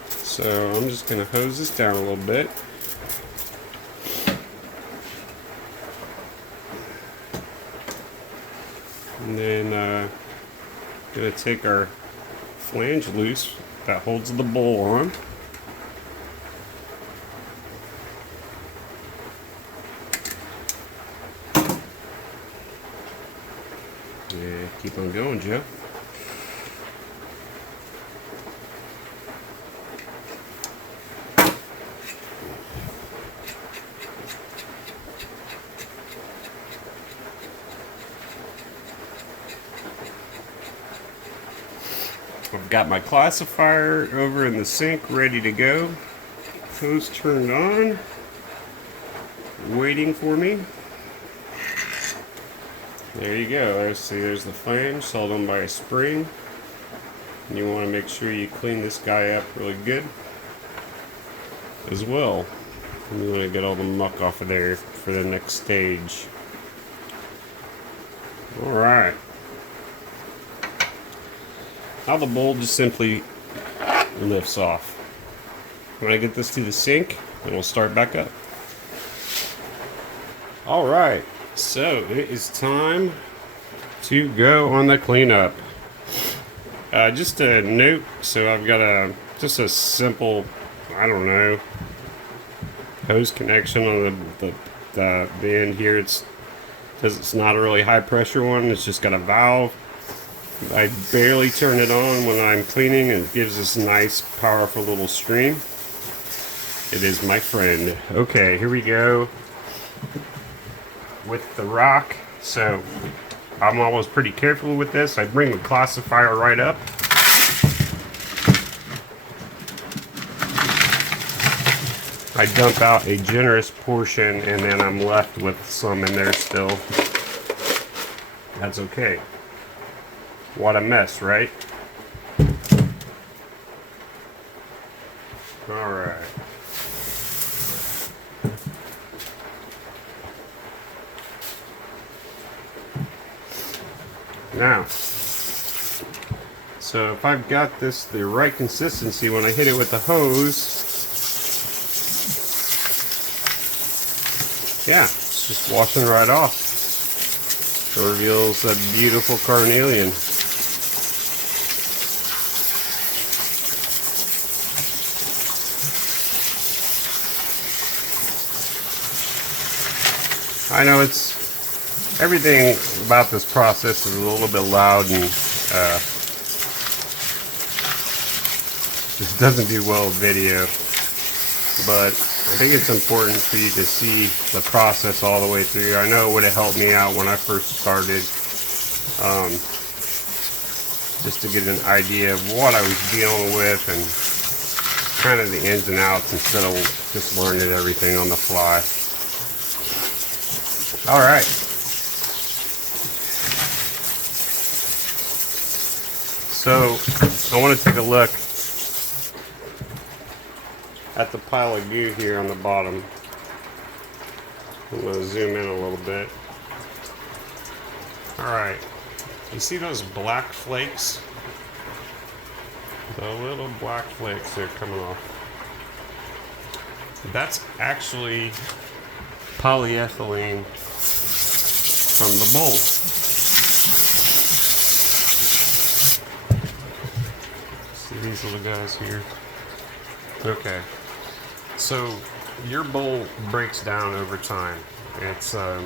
So I'm just going to hose this down a little bit. And then going to take our flange loose that holds the bowl on. Yeah, keep on going, Joe. I've got my classifier over in the sink ready to go. Hose turned on, waiting for me. There you go. There's the flange held on by a spring. And you want to make sure you clean this guy up really good as well. And you want to get all the muck off of there for the next stage. Alright. Now the bowl just simply lifts off. When I get this to the sink, and we'll start back up. Alright. So it is time to go on the cleanup. Just a note, so I've got just a simple, I don't know, hose connection on the end here. It's not a really high pressure one. It's just got a valve. I barely turn it on when I'm cleaning, and it gives this nice, powerful little stream. It is my friend. Okay, here we go with the rock. So I'm always pretty careful with this. I bring the classifier right up. I dump out a generous portion, and then I'm left with some in there still. That's okay. What a mess, right? All right. Now, so if I've got this the right consistency when I hit it with the hose, yeah, it's just washing right off. It reveals a beautiful carnelian. I know everything about this process is a little bit loud and just doesn't do well with video, but I think it's important for you to see the process all the way through. I know it would have helped me out when I first started, just to get an idea of what I was dealing with and kind of the ins and outs instead of just learning everything on the fly. All right. So I want to take a look at the pile of goo here on the bottom. I'm going to zoom in a little bit. All right. You see those black flakes? The little black flakes that are coming off. That's actually polyethylene from the bowl. See these little guys here? Okay. So your bowl breaks down over time. It'll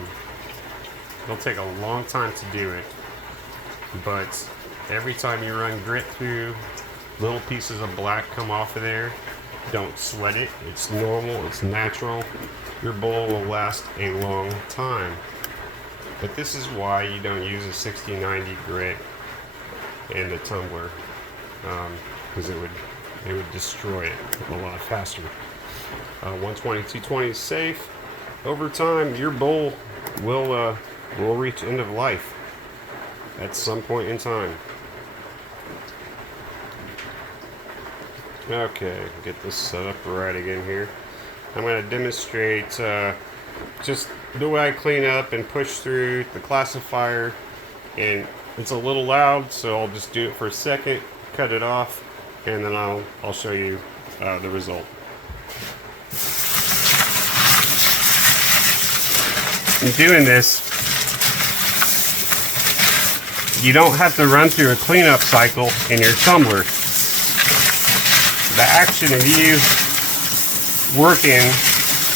take a long time to do it, but every time you run grit through, little pieces of black come off of there. Don't sweat it. It's normal. It's natural. Your bowl will last a long time. But this is why you don't use a 60-90 grit in the tumbler, because it would destroy it a lot faster. 120, 220 is safe. Over time, your bowl will reach end of life at some point in time. Okay, get this set up right again here. I'm going to demonstrate just the way I clean up and push through the classifier, and it's a little loud, so I'll just do it for a second, cut it off, and then I'll show you the result. In doing this, you don't have to run through a cleanup cycle in your tumbler. The action of you working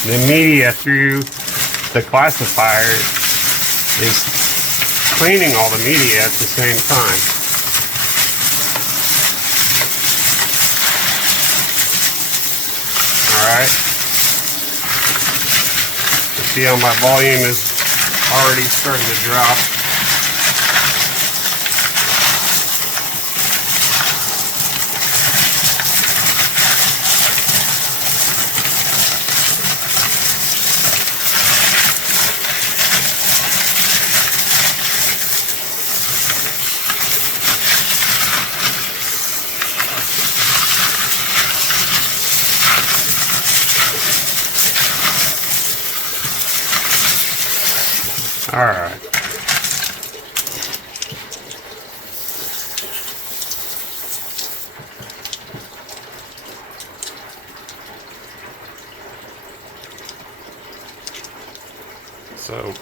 the media through the classifier is cleaning all the media at the same time. Alright. See how my volume is already starting to drop. All right. So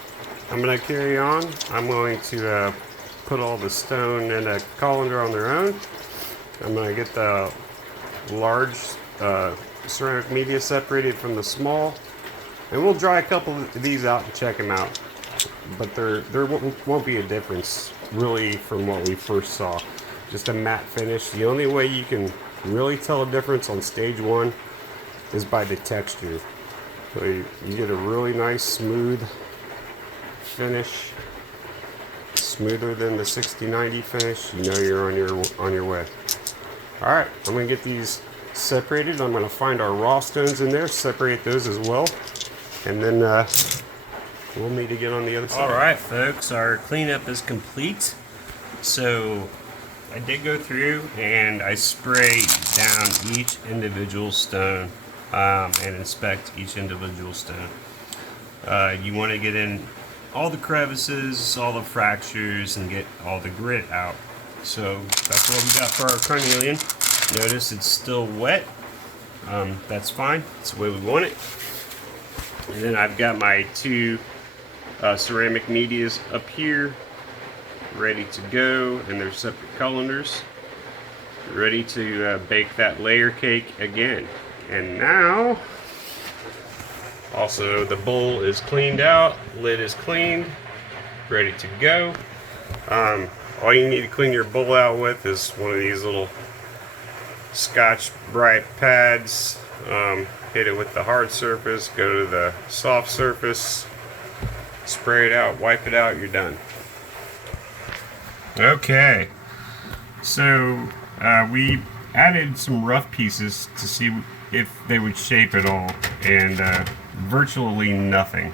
I'm going to carry on. I'm going to put all the stone in a colander on their own. I'm going to get the large ceramic media separated from the small, and we'll dry a couple of these out and check them out. But there won't be a difference really from what we first saw. Just a matte finish. The only way you can really tell a difference on stage one is by the texture. So you get a really nice smooth finish, smoother than the 60/90 finish. You know you're on your way. All right, I'm gonna get these separated. I'm gonna find our raw stones in there, separate those as well, and then we'll meet again on the other side. Alright folks, our cleanup is complete. So I did go through and I sprayed down each individual stone and inspect each individual stone. You want to get in all the crevices, all the fractures, and get all the grit out. So that's what we got for our carnelian. Notice it's still wet. That's fine, that's the way we want it. And then I've got my two ceramic medias up here ready to go, and they're separate colanders, ready to bake that layer cake again. And now also the bowl is cleaned out, lid is cleaned, ready to go. All you need to clean your bowl out with is one of these little Scotch-Brite pads. Hit it with the hard surface, go to the soft surface, spray it out, wipe it out, you're done. Okay, so we added some rough pieces to see if they would shape at all, and virtually nothing.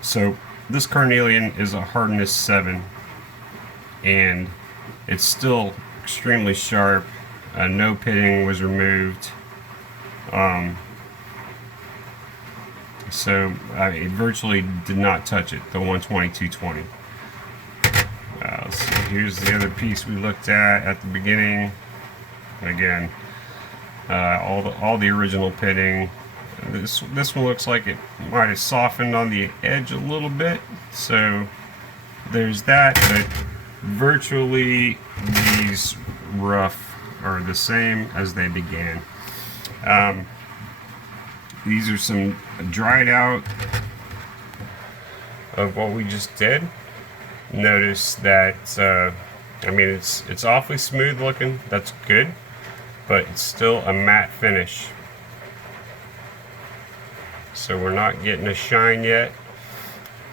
So this carnelian is a hardness 7, and it's still extremely sharp. No pitting was removed. So it virtually did not touch it, the 120-220. Let's see, here's the other piece we looked at the beginning. Again, all the original pitting. This one looks like it might have softened on the edge a little bit, so there's that. But virtually these rough are the same as they began. These are some dried out of what we just did. Notice that I mean it's awfully smooth looking. That's good, but it's still a matte finish. So we're not getting a shine yet.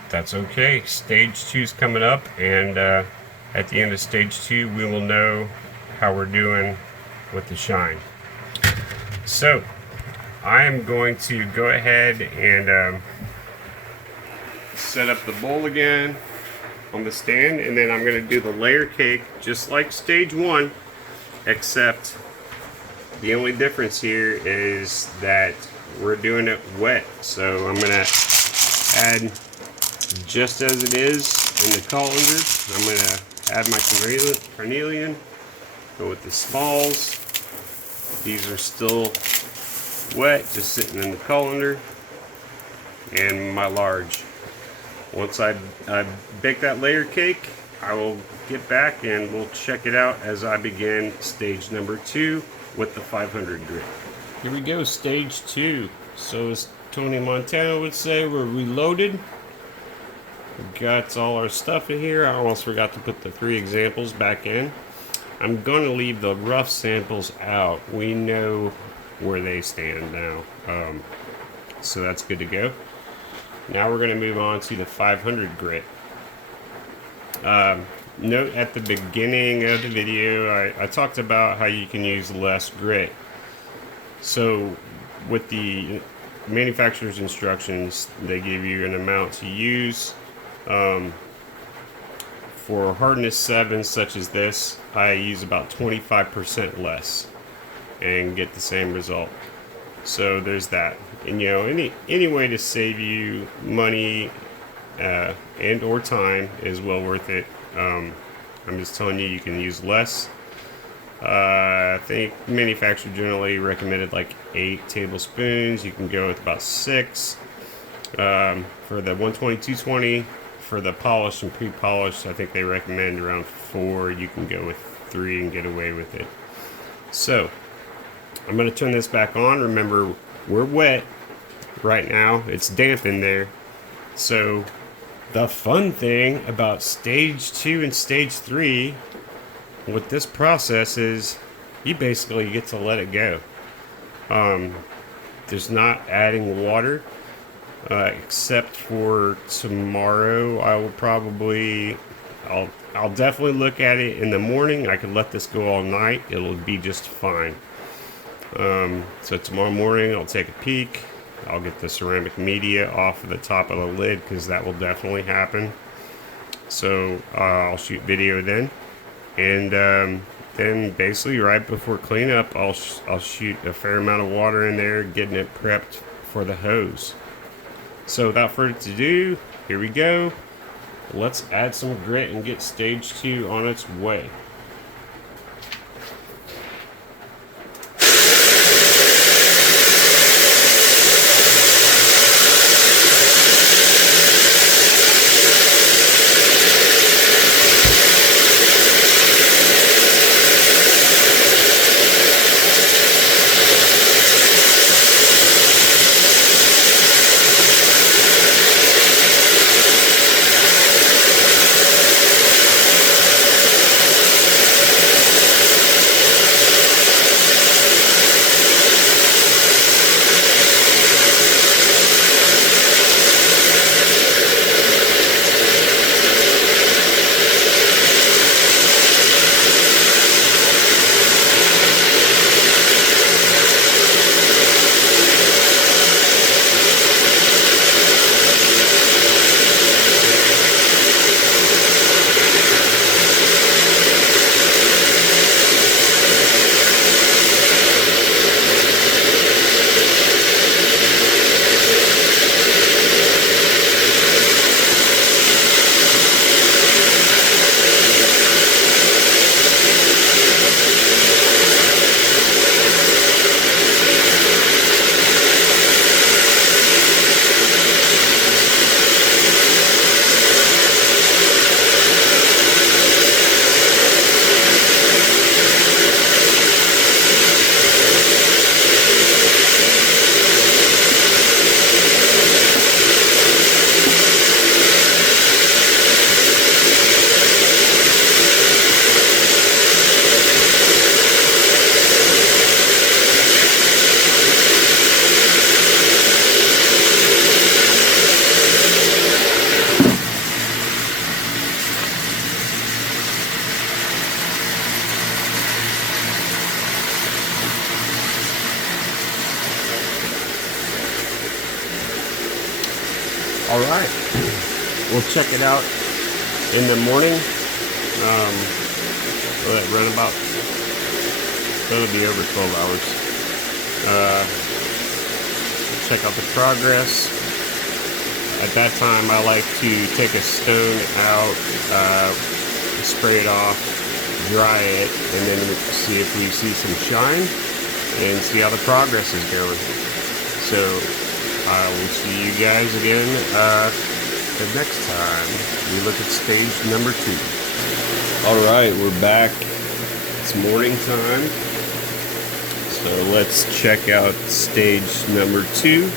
That's okay. Stage 2's coming up, and at the end of stage 2 we will know how we're doing with the shine. So I am going to go ahead and set up the bowl again on the stand, and then I'm going to do the layer cake just like stage 1, except the only difference here is that we're doing it wet. So I'm going to add just as it is in the colander. I'm going to add my carnelian, go with the smalls. These are still wet, just sitting in the colander, and my large. Once I bake that layer cake, I will get back and we'll check it out as I begin stage number 2 with the 500 grit. Here we go, stage 2. So as Tony Montana would say, we're reloaded. We got all our stuff in here. I almost forgot to put the 3 examples back in. I'm going to leave the rough samples out. We know where they stand now. So that's good to go. Now we're going to move on to the 500 grit. Note at the beginning of the video, I talked about how you can use less grit. So with the manufacturer's instructions, they give you an amount to use. For hardness 7 such as this, I use about 25% less and get the same result. So there's that. And you know, any way to save you money and or time is well worth it. I'm just telling you, you can use less. I think manufacturer generally recommended like 8 tablespoons. You can go with about 6 for the 120, 220. For the polished and pre-polished, I think they recommend around 4. You can go with 3 and get away with it. So I'm going to turn this back on. Remember, we're wet right now. It's damp in there. So the fun thing about stage 2 and stage 3 with this process is you basically get to let it go. There's not adding water. Except for tomorrow, I'll definitely look at it in the morning. I could let this go all night. It'll be just fine. So tomorrow morning, I'll take a peek. I'll get the ceramic media off of the top of the lid because that will definitely happen. So I'll shoot video then. And then basically right before cleanup, I'll shoot a fair amount of water in there, getting it prepped for the hose. So without further ado, here we go. Let's add some grit and get stage 2 on its way. Alright, we'll check it out in the morning. Will it run about, it'll be over 12 hours. Check out the progress. At that time, I like to take a stone out, spray it off, dry it, and then see if we see some shine and see how the progress is going. So I will see you guys again the next time we look at stage number 2. All right, we're back. It's morning time. So let's check out stage number 2.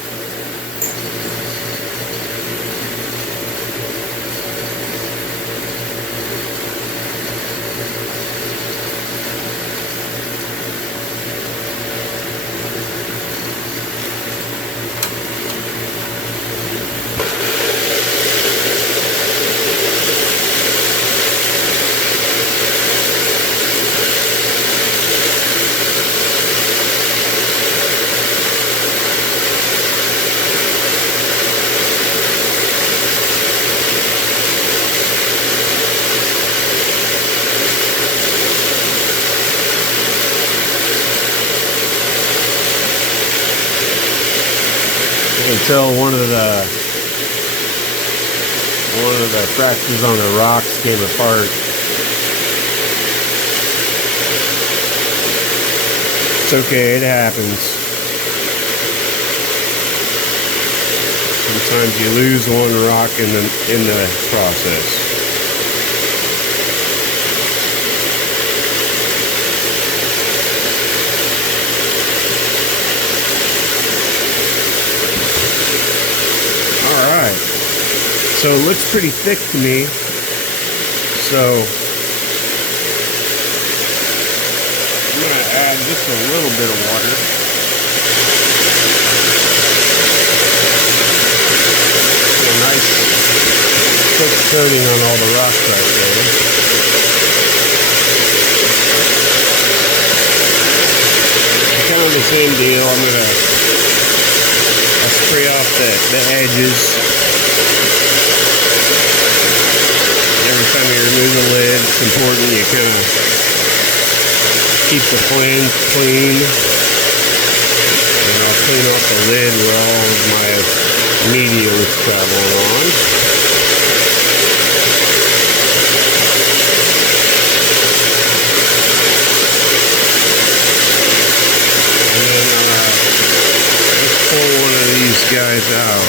You can tell one of the fractures on the rocks came apart. It's okay, it happens. Sometimes you lose one rock in the process. So it looks pretty thick to me. So I'm going to add just a little bit of water. A nice thick coating on all the rocks right there. Kind of the same deal. I'll spray off the edges. Every time you remove the lid, it's important you kind of keep the flange clean. And I'll clean off the lid where all of my media was traveling on. And then let's pull one of these guys out.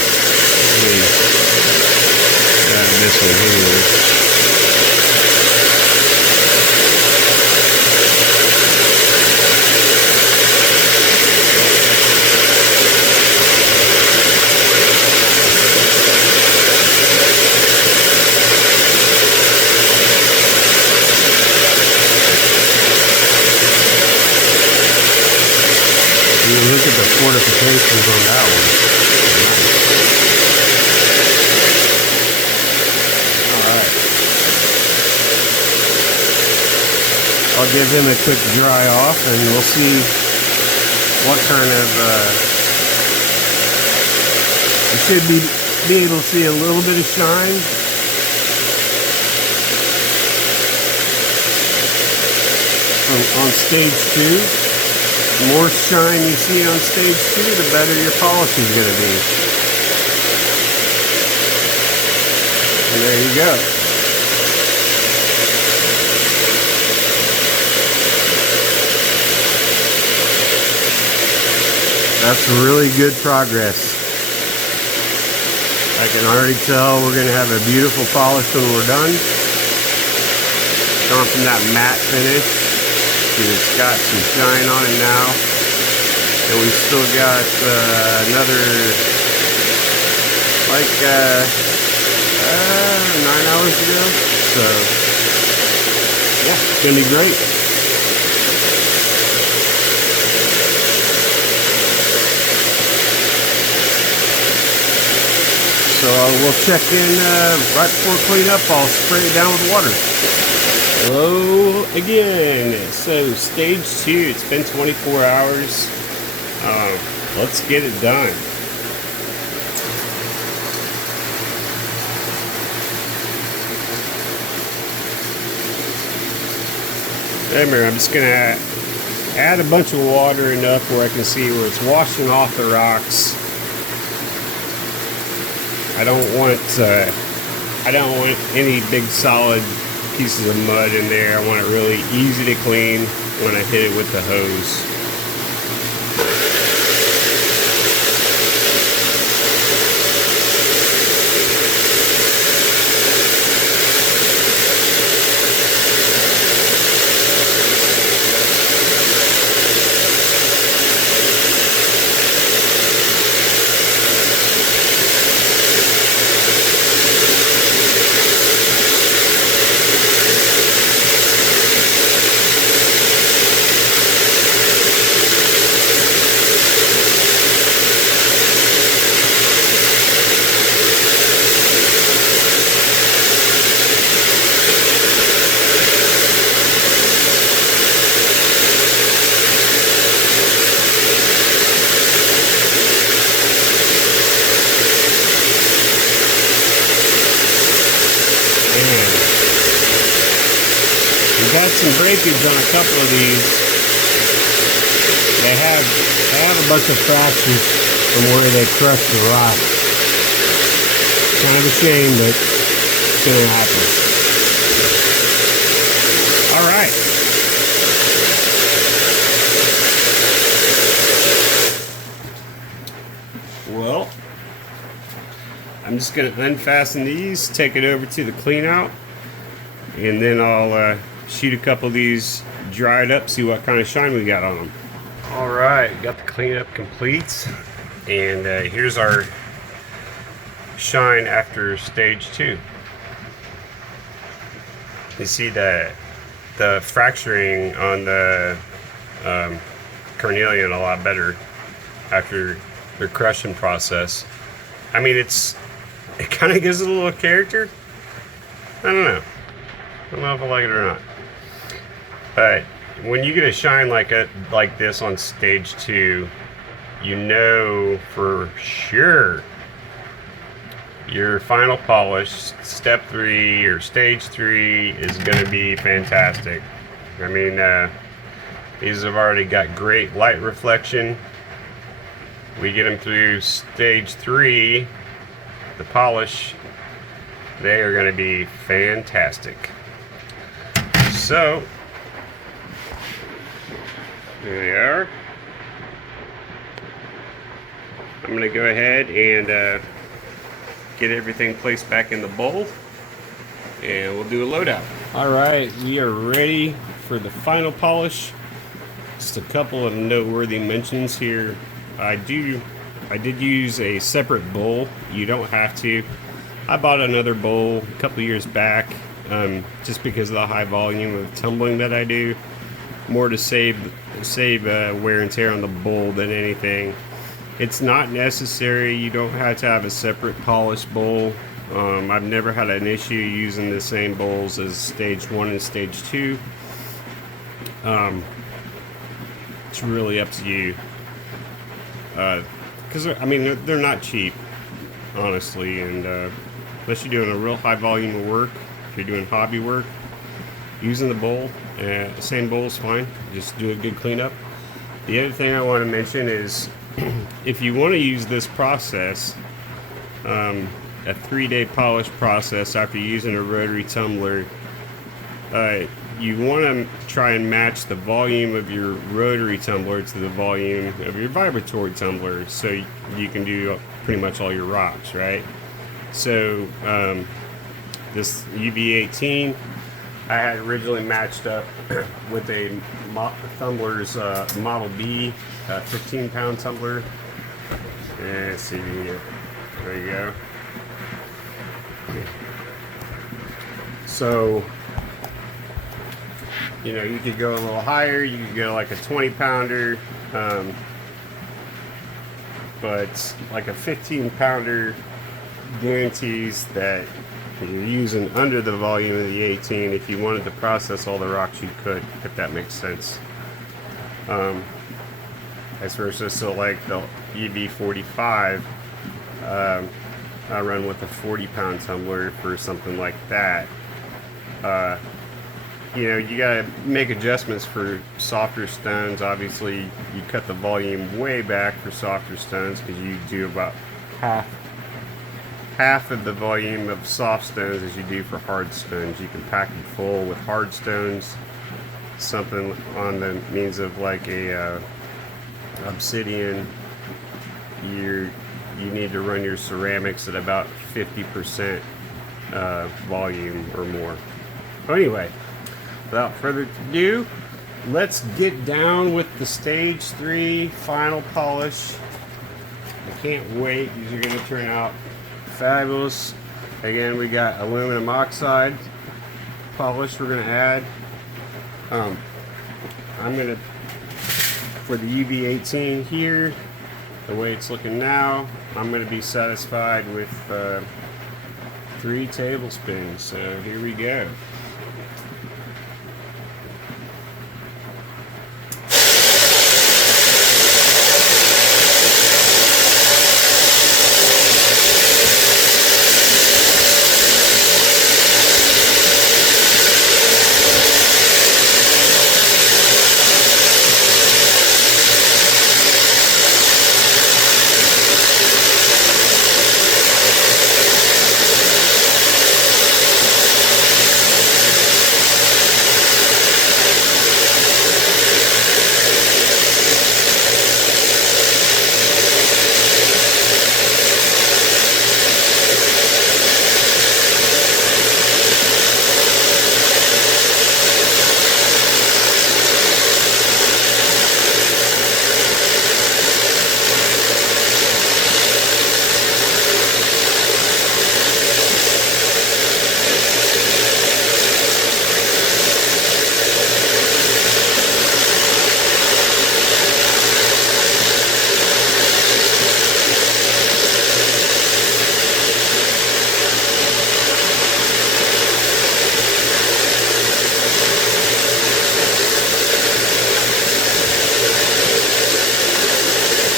This one here. Look at the fortifications on that one. Alright. I'll give him a quick dry off and we'll see what kind of you should be able to see a little bit of shine. On stage 2. The more shine you see on stage 2, the better your polish is going to be. And there you go. That's really good progress. I can already tell we're going to have a beautiful polish when we're done. Going from that matte finish. It's got some shine on it now, and we still got another like 9 hours to go. So yeah, it's gonna be great. So we'll check in right before cleanup. I'll spray it down with water. Hello again. So stage 2, it's been 24 hours. Let's get it done. Remember, I'm just gonna add a bunch of water enough where I can see where it's washing off the rocks. I don't want any big solid pieces of mud in there. I want it really easy to clean when I hit it with the hose. We got some breakage on a couple of these. They have a bunch of fractures from where they crushed the rock. Kind of a shame, but it's gonna happen. All right. Well, I'm just gonna unfasten these, take it over to the clean out, and then I'll shoot a couple of these dried up, see what kind of shine we got on them. All right, got the cleanup complete, and here's our shine after stage 2. You see that the fracturing on the carnelian a lot better after the crushing process. I mean, it kind of gives it a little character. I don't know if I like it or not. But when you get a shine like this on stage 2, you know for sure your final polish, step 3 or stage 3, is going to be fantastic. I mean, these have already got great light reflection. We get them through stage 3, the polish, they are going to be fantastic. So there they are. I'm going to go ahead and get everything placed back in the bowl, and we'll do a loadout. All right, we are ready for the final polish. Just a couple of noteworthy mentions here. I did use a separate bowl. You don't have to. I bought another bowl a couple years back, just because of the high volume of tumbling that I do. More to save wear and tear on the bowl than anything. It's not necessary. You don't have to have a separate polished bowl. I've never had an issue using the same bowls as stage 1 and stage 2. It's really up to you. Because I mean, they're not cheap, honestly, and unless you're doing a real high volume of work, if you're doing hobby work, using the bowl, the same bowl is fine. Just do a good cleanup. The other thing I want to mention is, if you want to use this process, a 3-day polish process after using a rotary tumbler, you want to try and match the volume of your rotary tumbler to the volume of your vibratory tumbler, so you can do pretty much all your rocks, right? So this UV-18 I had originally matched up with a tumbler's Model B 15-pound tumbler. And let's see here. There you go. So, you know, you could go a little higher. You could go like a 20-pounder, but like a 15-pounder guarantees that you're using under the volume of the 18. If you wanted to process all the rocks, you could, if that makes sense. As versus, so like the EV45, I run with a 40-pound tumbler for something like that. You know, you gotta make adjustments for softer stones. Obviously, you cut the volume way back for softer stones because you do about half of the volume of soft stones as you do for hard stones. You can pack them full with hard stones, something on the means of like a obsidian. You need to run your ceramics at about 50% volume or more. Anyway, without further ado, let's get down with the stage 3 final polish. I can't wait. These are going to turn out fabulous. Again, we got aluminum oxide polish we're going to add. I'm going to, for the UV-18 here, the way it's looking now, I'm going to be satisfied with 3 tablespoons. So here we go.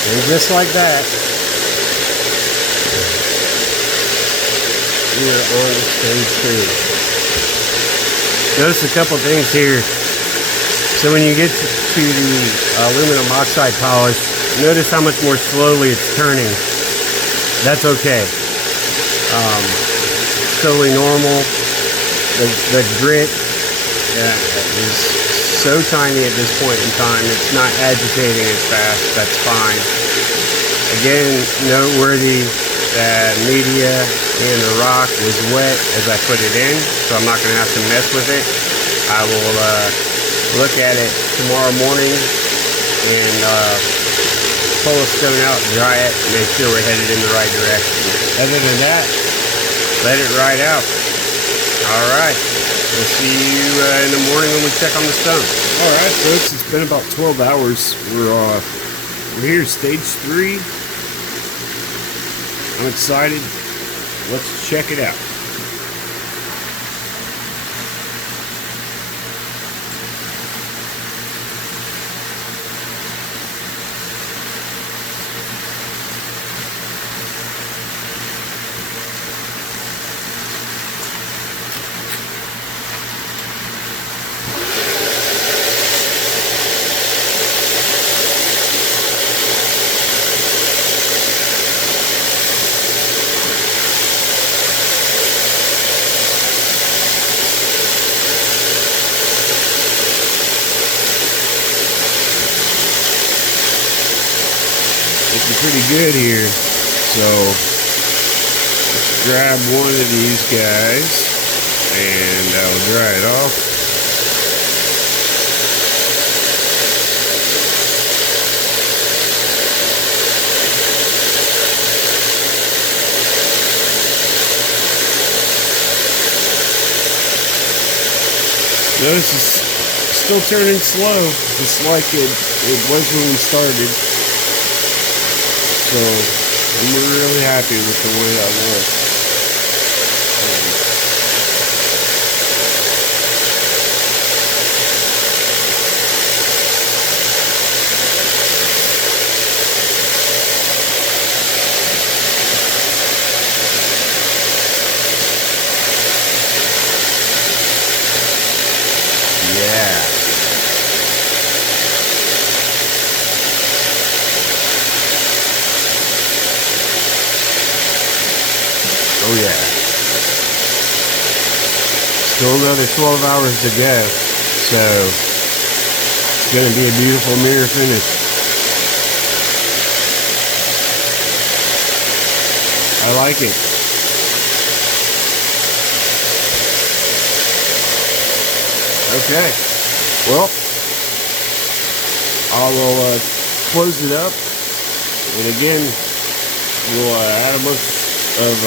And just like that, we are on stage 2. Notice a couple things here. So when you get to the aluminum oxide polish, notice how much more slowly it's turning. That's okay. Totally normal. The grit is so tiny at this point in time. It's not agitating as fast. That's fine. Again, noteworthy that media and the rock was wet as I put it in, so I'm not going to have to mess with it. I will look at it tomorrow morning and pull a stone out, dry it, and make sure we're headed in the right direction. Other than that, let it ride out. Alright, we'll see you in the morning when we check on the stone. Alright folks, it's been about 12 hours. We're here, stage 3. I'm excited. Let's check it out. Looking pretty good here, so let's grab one of these guys and I'll dry it off. Notice it's still turning slow, just like it was when we started. So I'm really happy with the way that looks. Yeah. Oh yeah. Still another 12 hours to go. So it's gonna be a beautiful mirror finish. I like it. Okay. Well, I will close it up. And again, we'll add a bunch of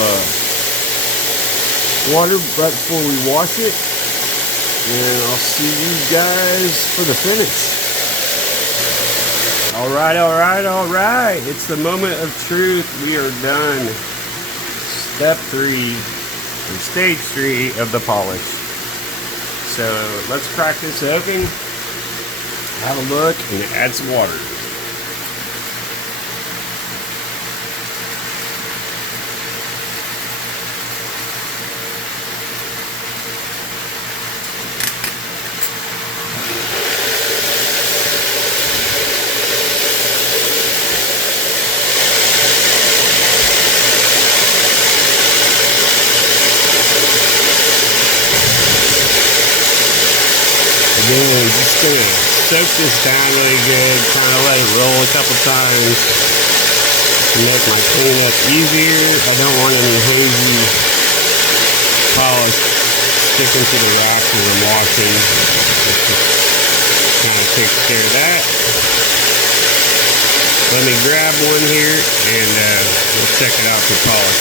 water right before we wash it. And I'll see you guys for the finish. Alright, alright, alright. It's the moment of truth. We are done. Step 3, or stage 3 of the polish. So let's crack this open, have a look, and add some water. Again, just gonna soak this down really good, kind of let it roll a couple times to make my cleanup easier. I don't want any hazy polish sticking to the rack as I'm washing. This just kind of takes care of that. Let me grab one here and we'll check it out for polish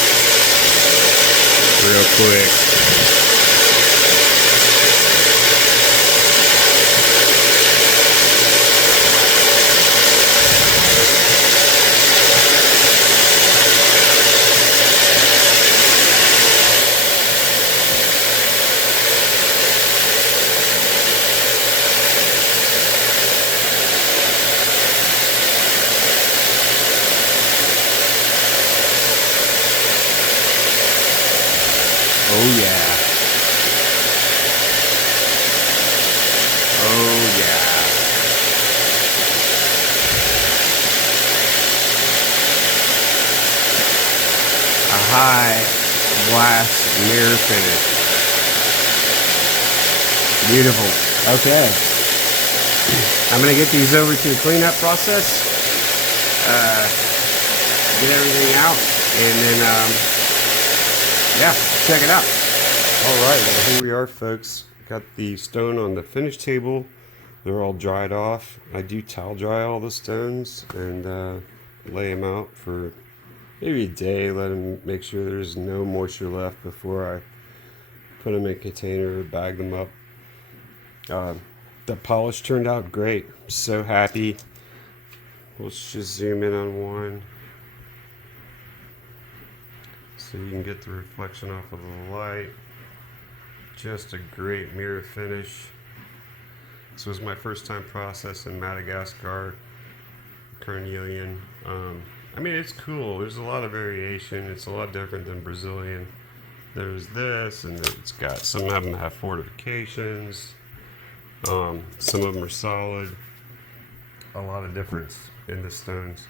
real quick. Oh yeah. Oh yeah. A high blast mirror finish. Beautiful. Okay. I'm gonna get these over to the cleanup process. Get everything out, and then yeah, check it out. Alright, well here we are, folks. Got the stone on the finish table. They're all dried off. I do towel dry all the stones and lay them out for maybe a day. Let them make sure there's no moisture left before I put them in a container, bag them up. The polish turned out great. So happy. Let's just zoom in on one, so you can get the reflection off of the light. Just a great mirror finish. This was my first time processing Madagascar carnelian. I mean, it's cool. There's a lot of variation. It's a lot different than Brazilian. There's this, and it's got, some of them have fortifications. Some of them are solid. A lot of difference in the stones.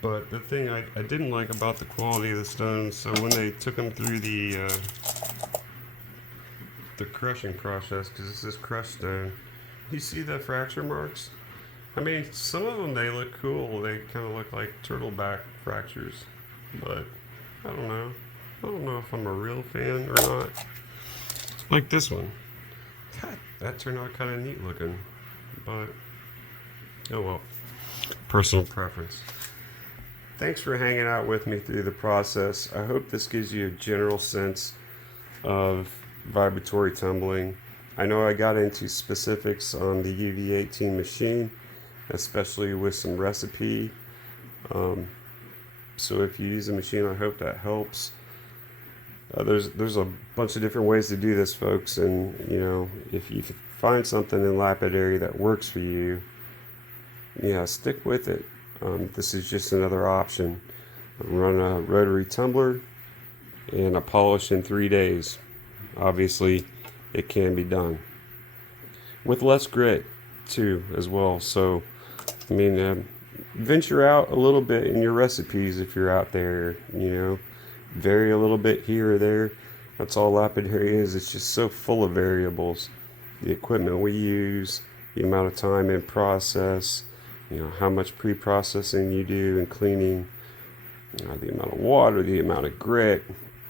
But the thing I didn't like about the quality of the stones, so when they took them through the crushing process, because this is crushed stone, you see the fracture marks? I mean, some of them, they look cool. They kind of look like turtleback fractures. But I don't know. I don't know if I'm a real fan or not. Like this one. That turned out kind of neat looking. But, oh well. Personal preference. Thanks for hanging out with me through the process. I hope this gives you a general sense of vibratory tumbling. I know I got into specifics on the UV-18 machine, especially with some recipe. So if you use a machine, I hope that helps. There's a bunch of different ways to do this, folks, and you know, if you find something in lapidary that works for you, yeah, stick with it. This is just another option. Run a rotary tumbler and a polish in 3 days. Obviously, it can be done with less grit too, as well. So, I mean, venture out a little bit in your recipes if you're out there. You know, vary a little bit here or there. That's all lapidary is. It's just so full of variables. The equipment we use, the amount of time in process, how much pre-processing you do and cleaning, the amount of water, the amount of grit,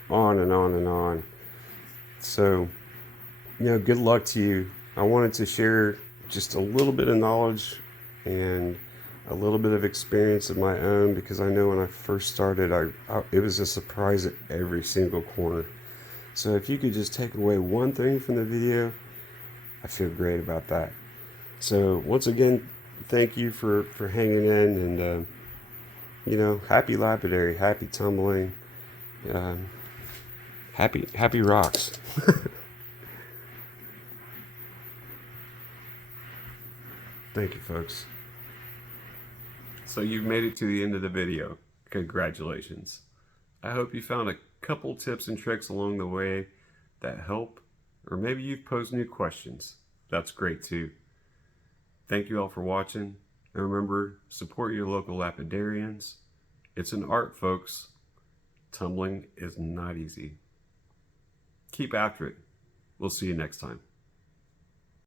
on and on and on. So, good luck to you. I wanted to share just a little bit of knowledge and a little bit of experience of my own, because I know when I first started, it was a surprise at every single corner. So if you could just take away one thing from the video, I feel great about that. So once again, thank you for hanging in, and happy lapidary, happy tumbling, happy rocks. Thank you, folks. So you've made it to the end of the video. Congratulations. I hope you found a couple tips and tricks along the way that help, or maybe you've posed new questions. That's great too. Thank you all for watching, and remember, support your local lapidarians. It's an art, folks. Tumbling is not easy. Keep after it. We'll see you next time.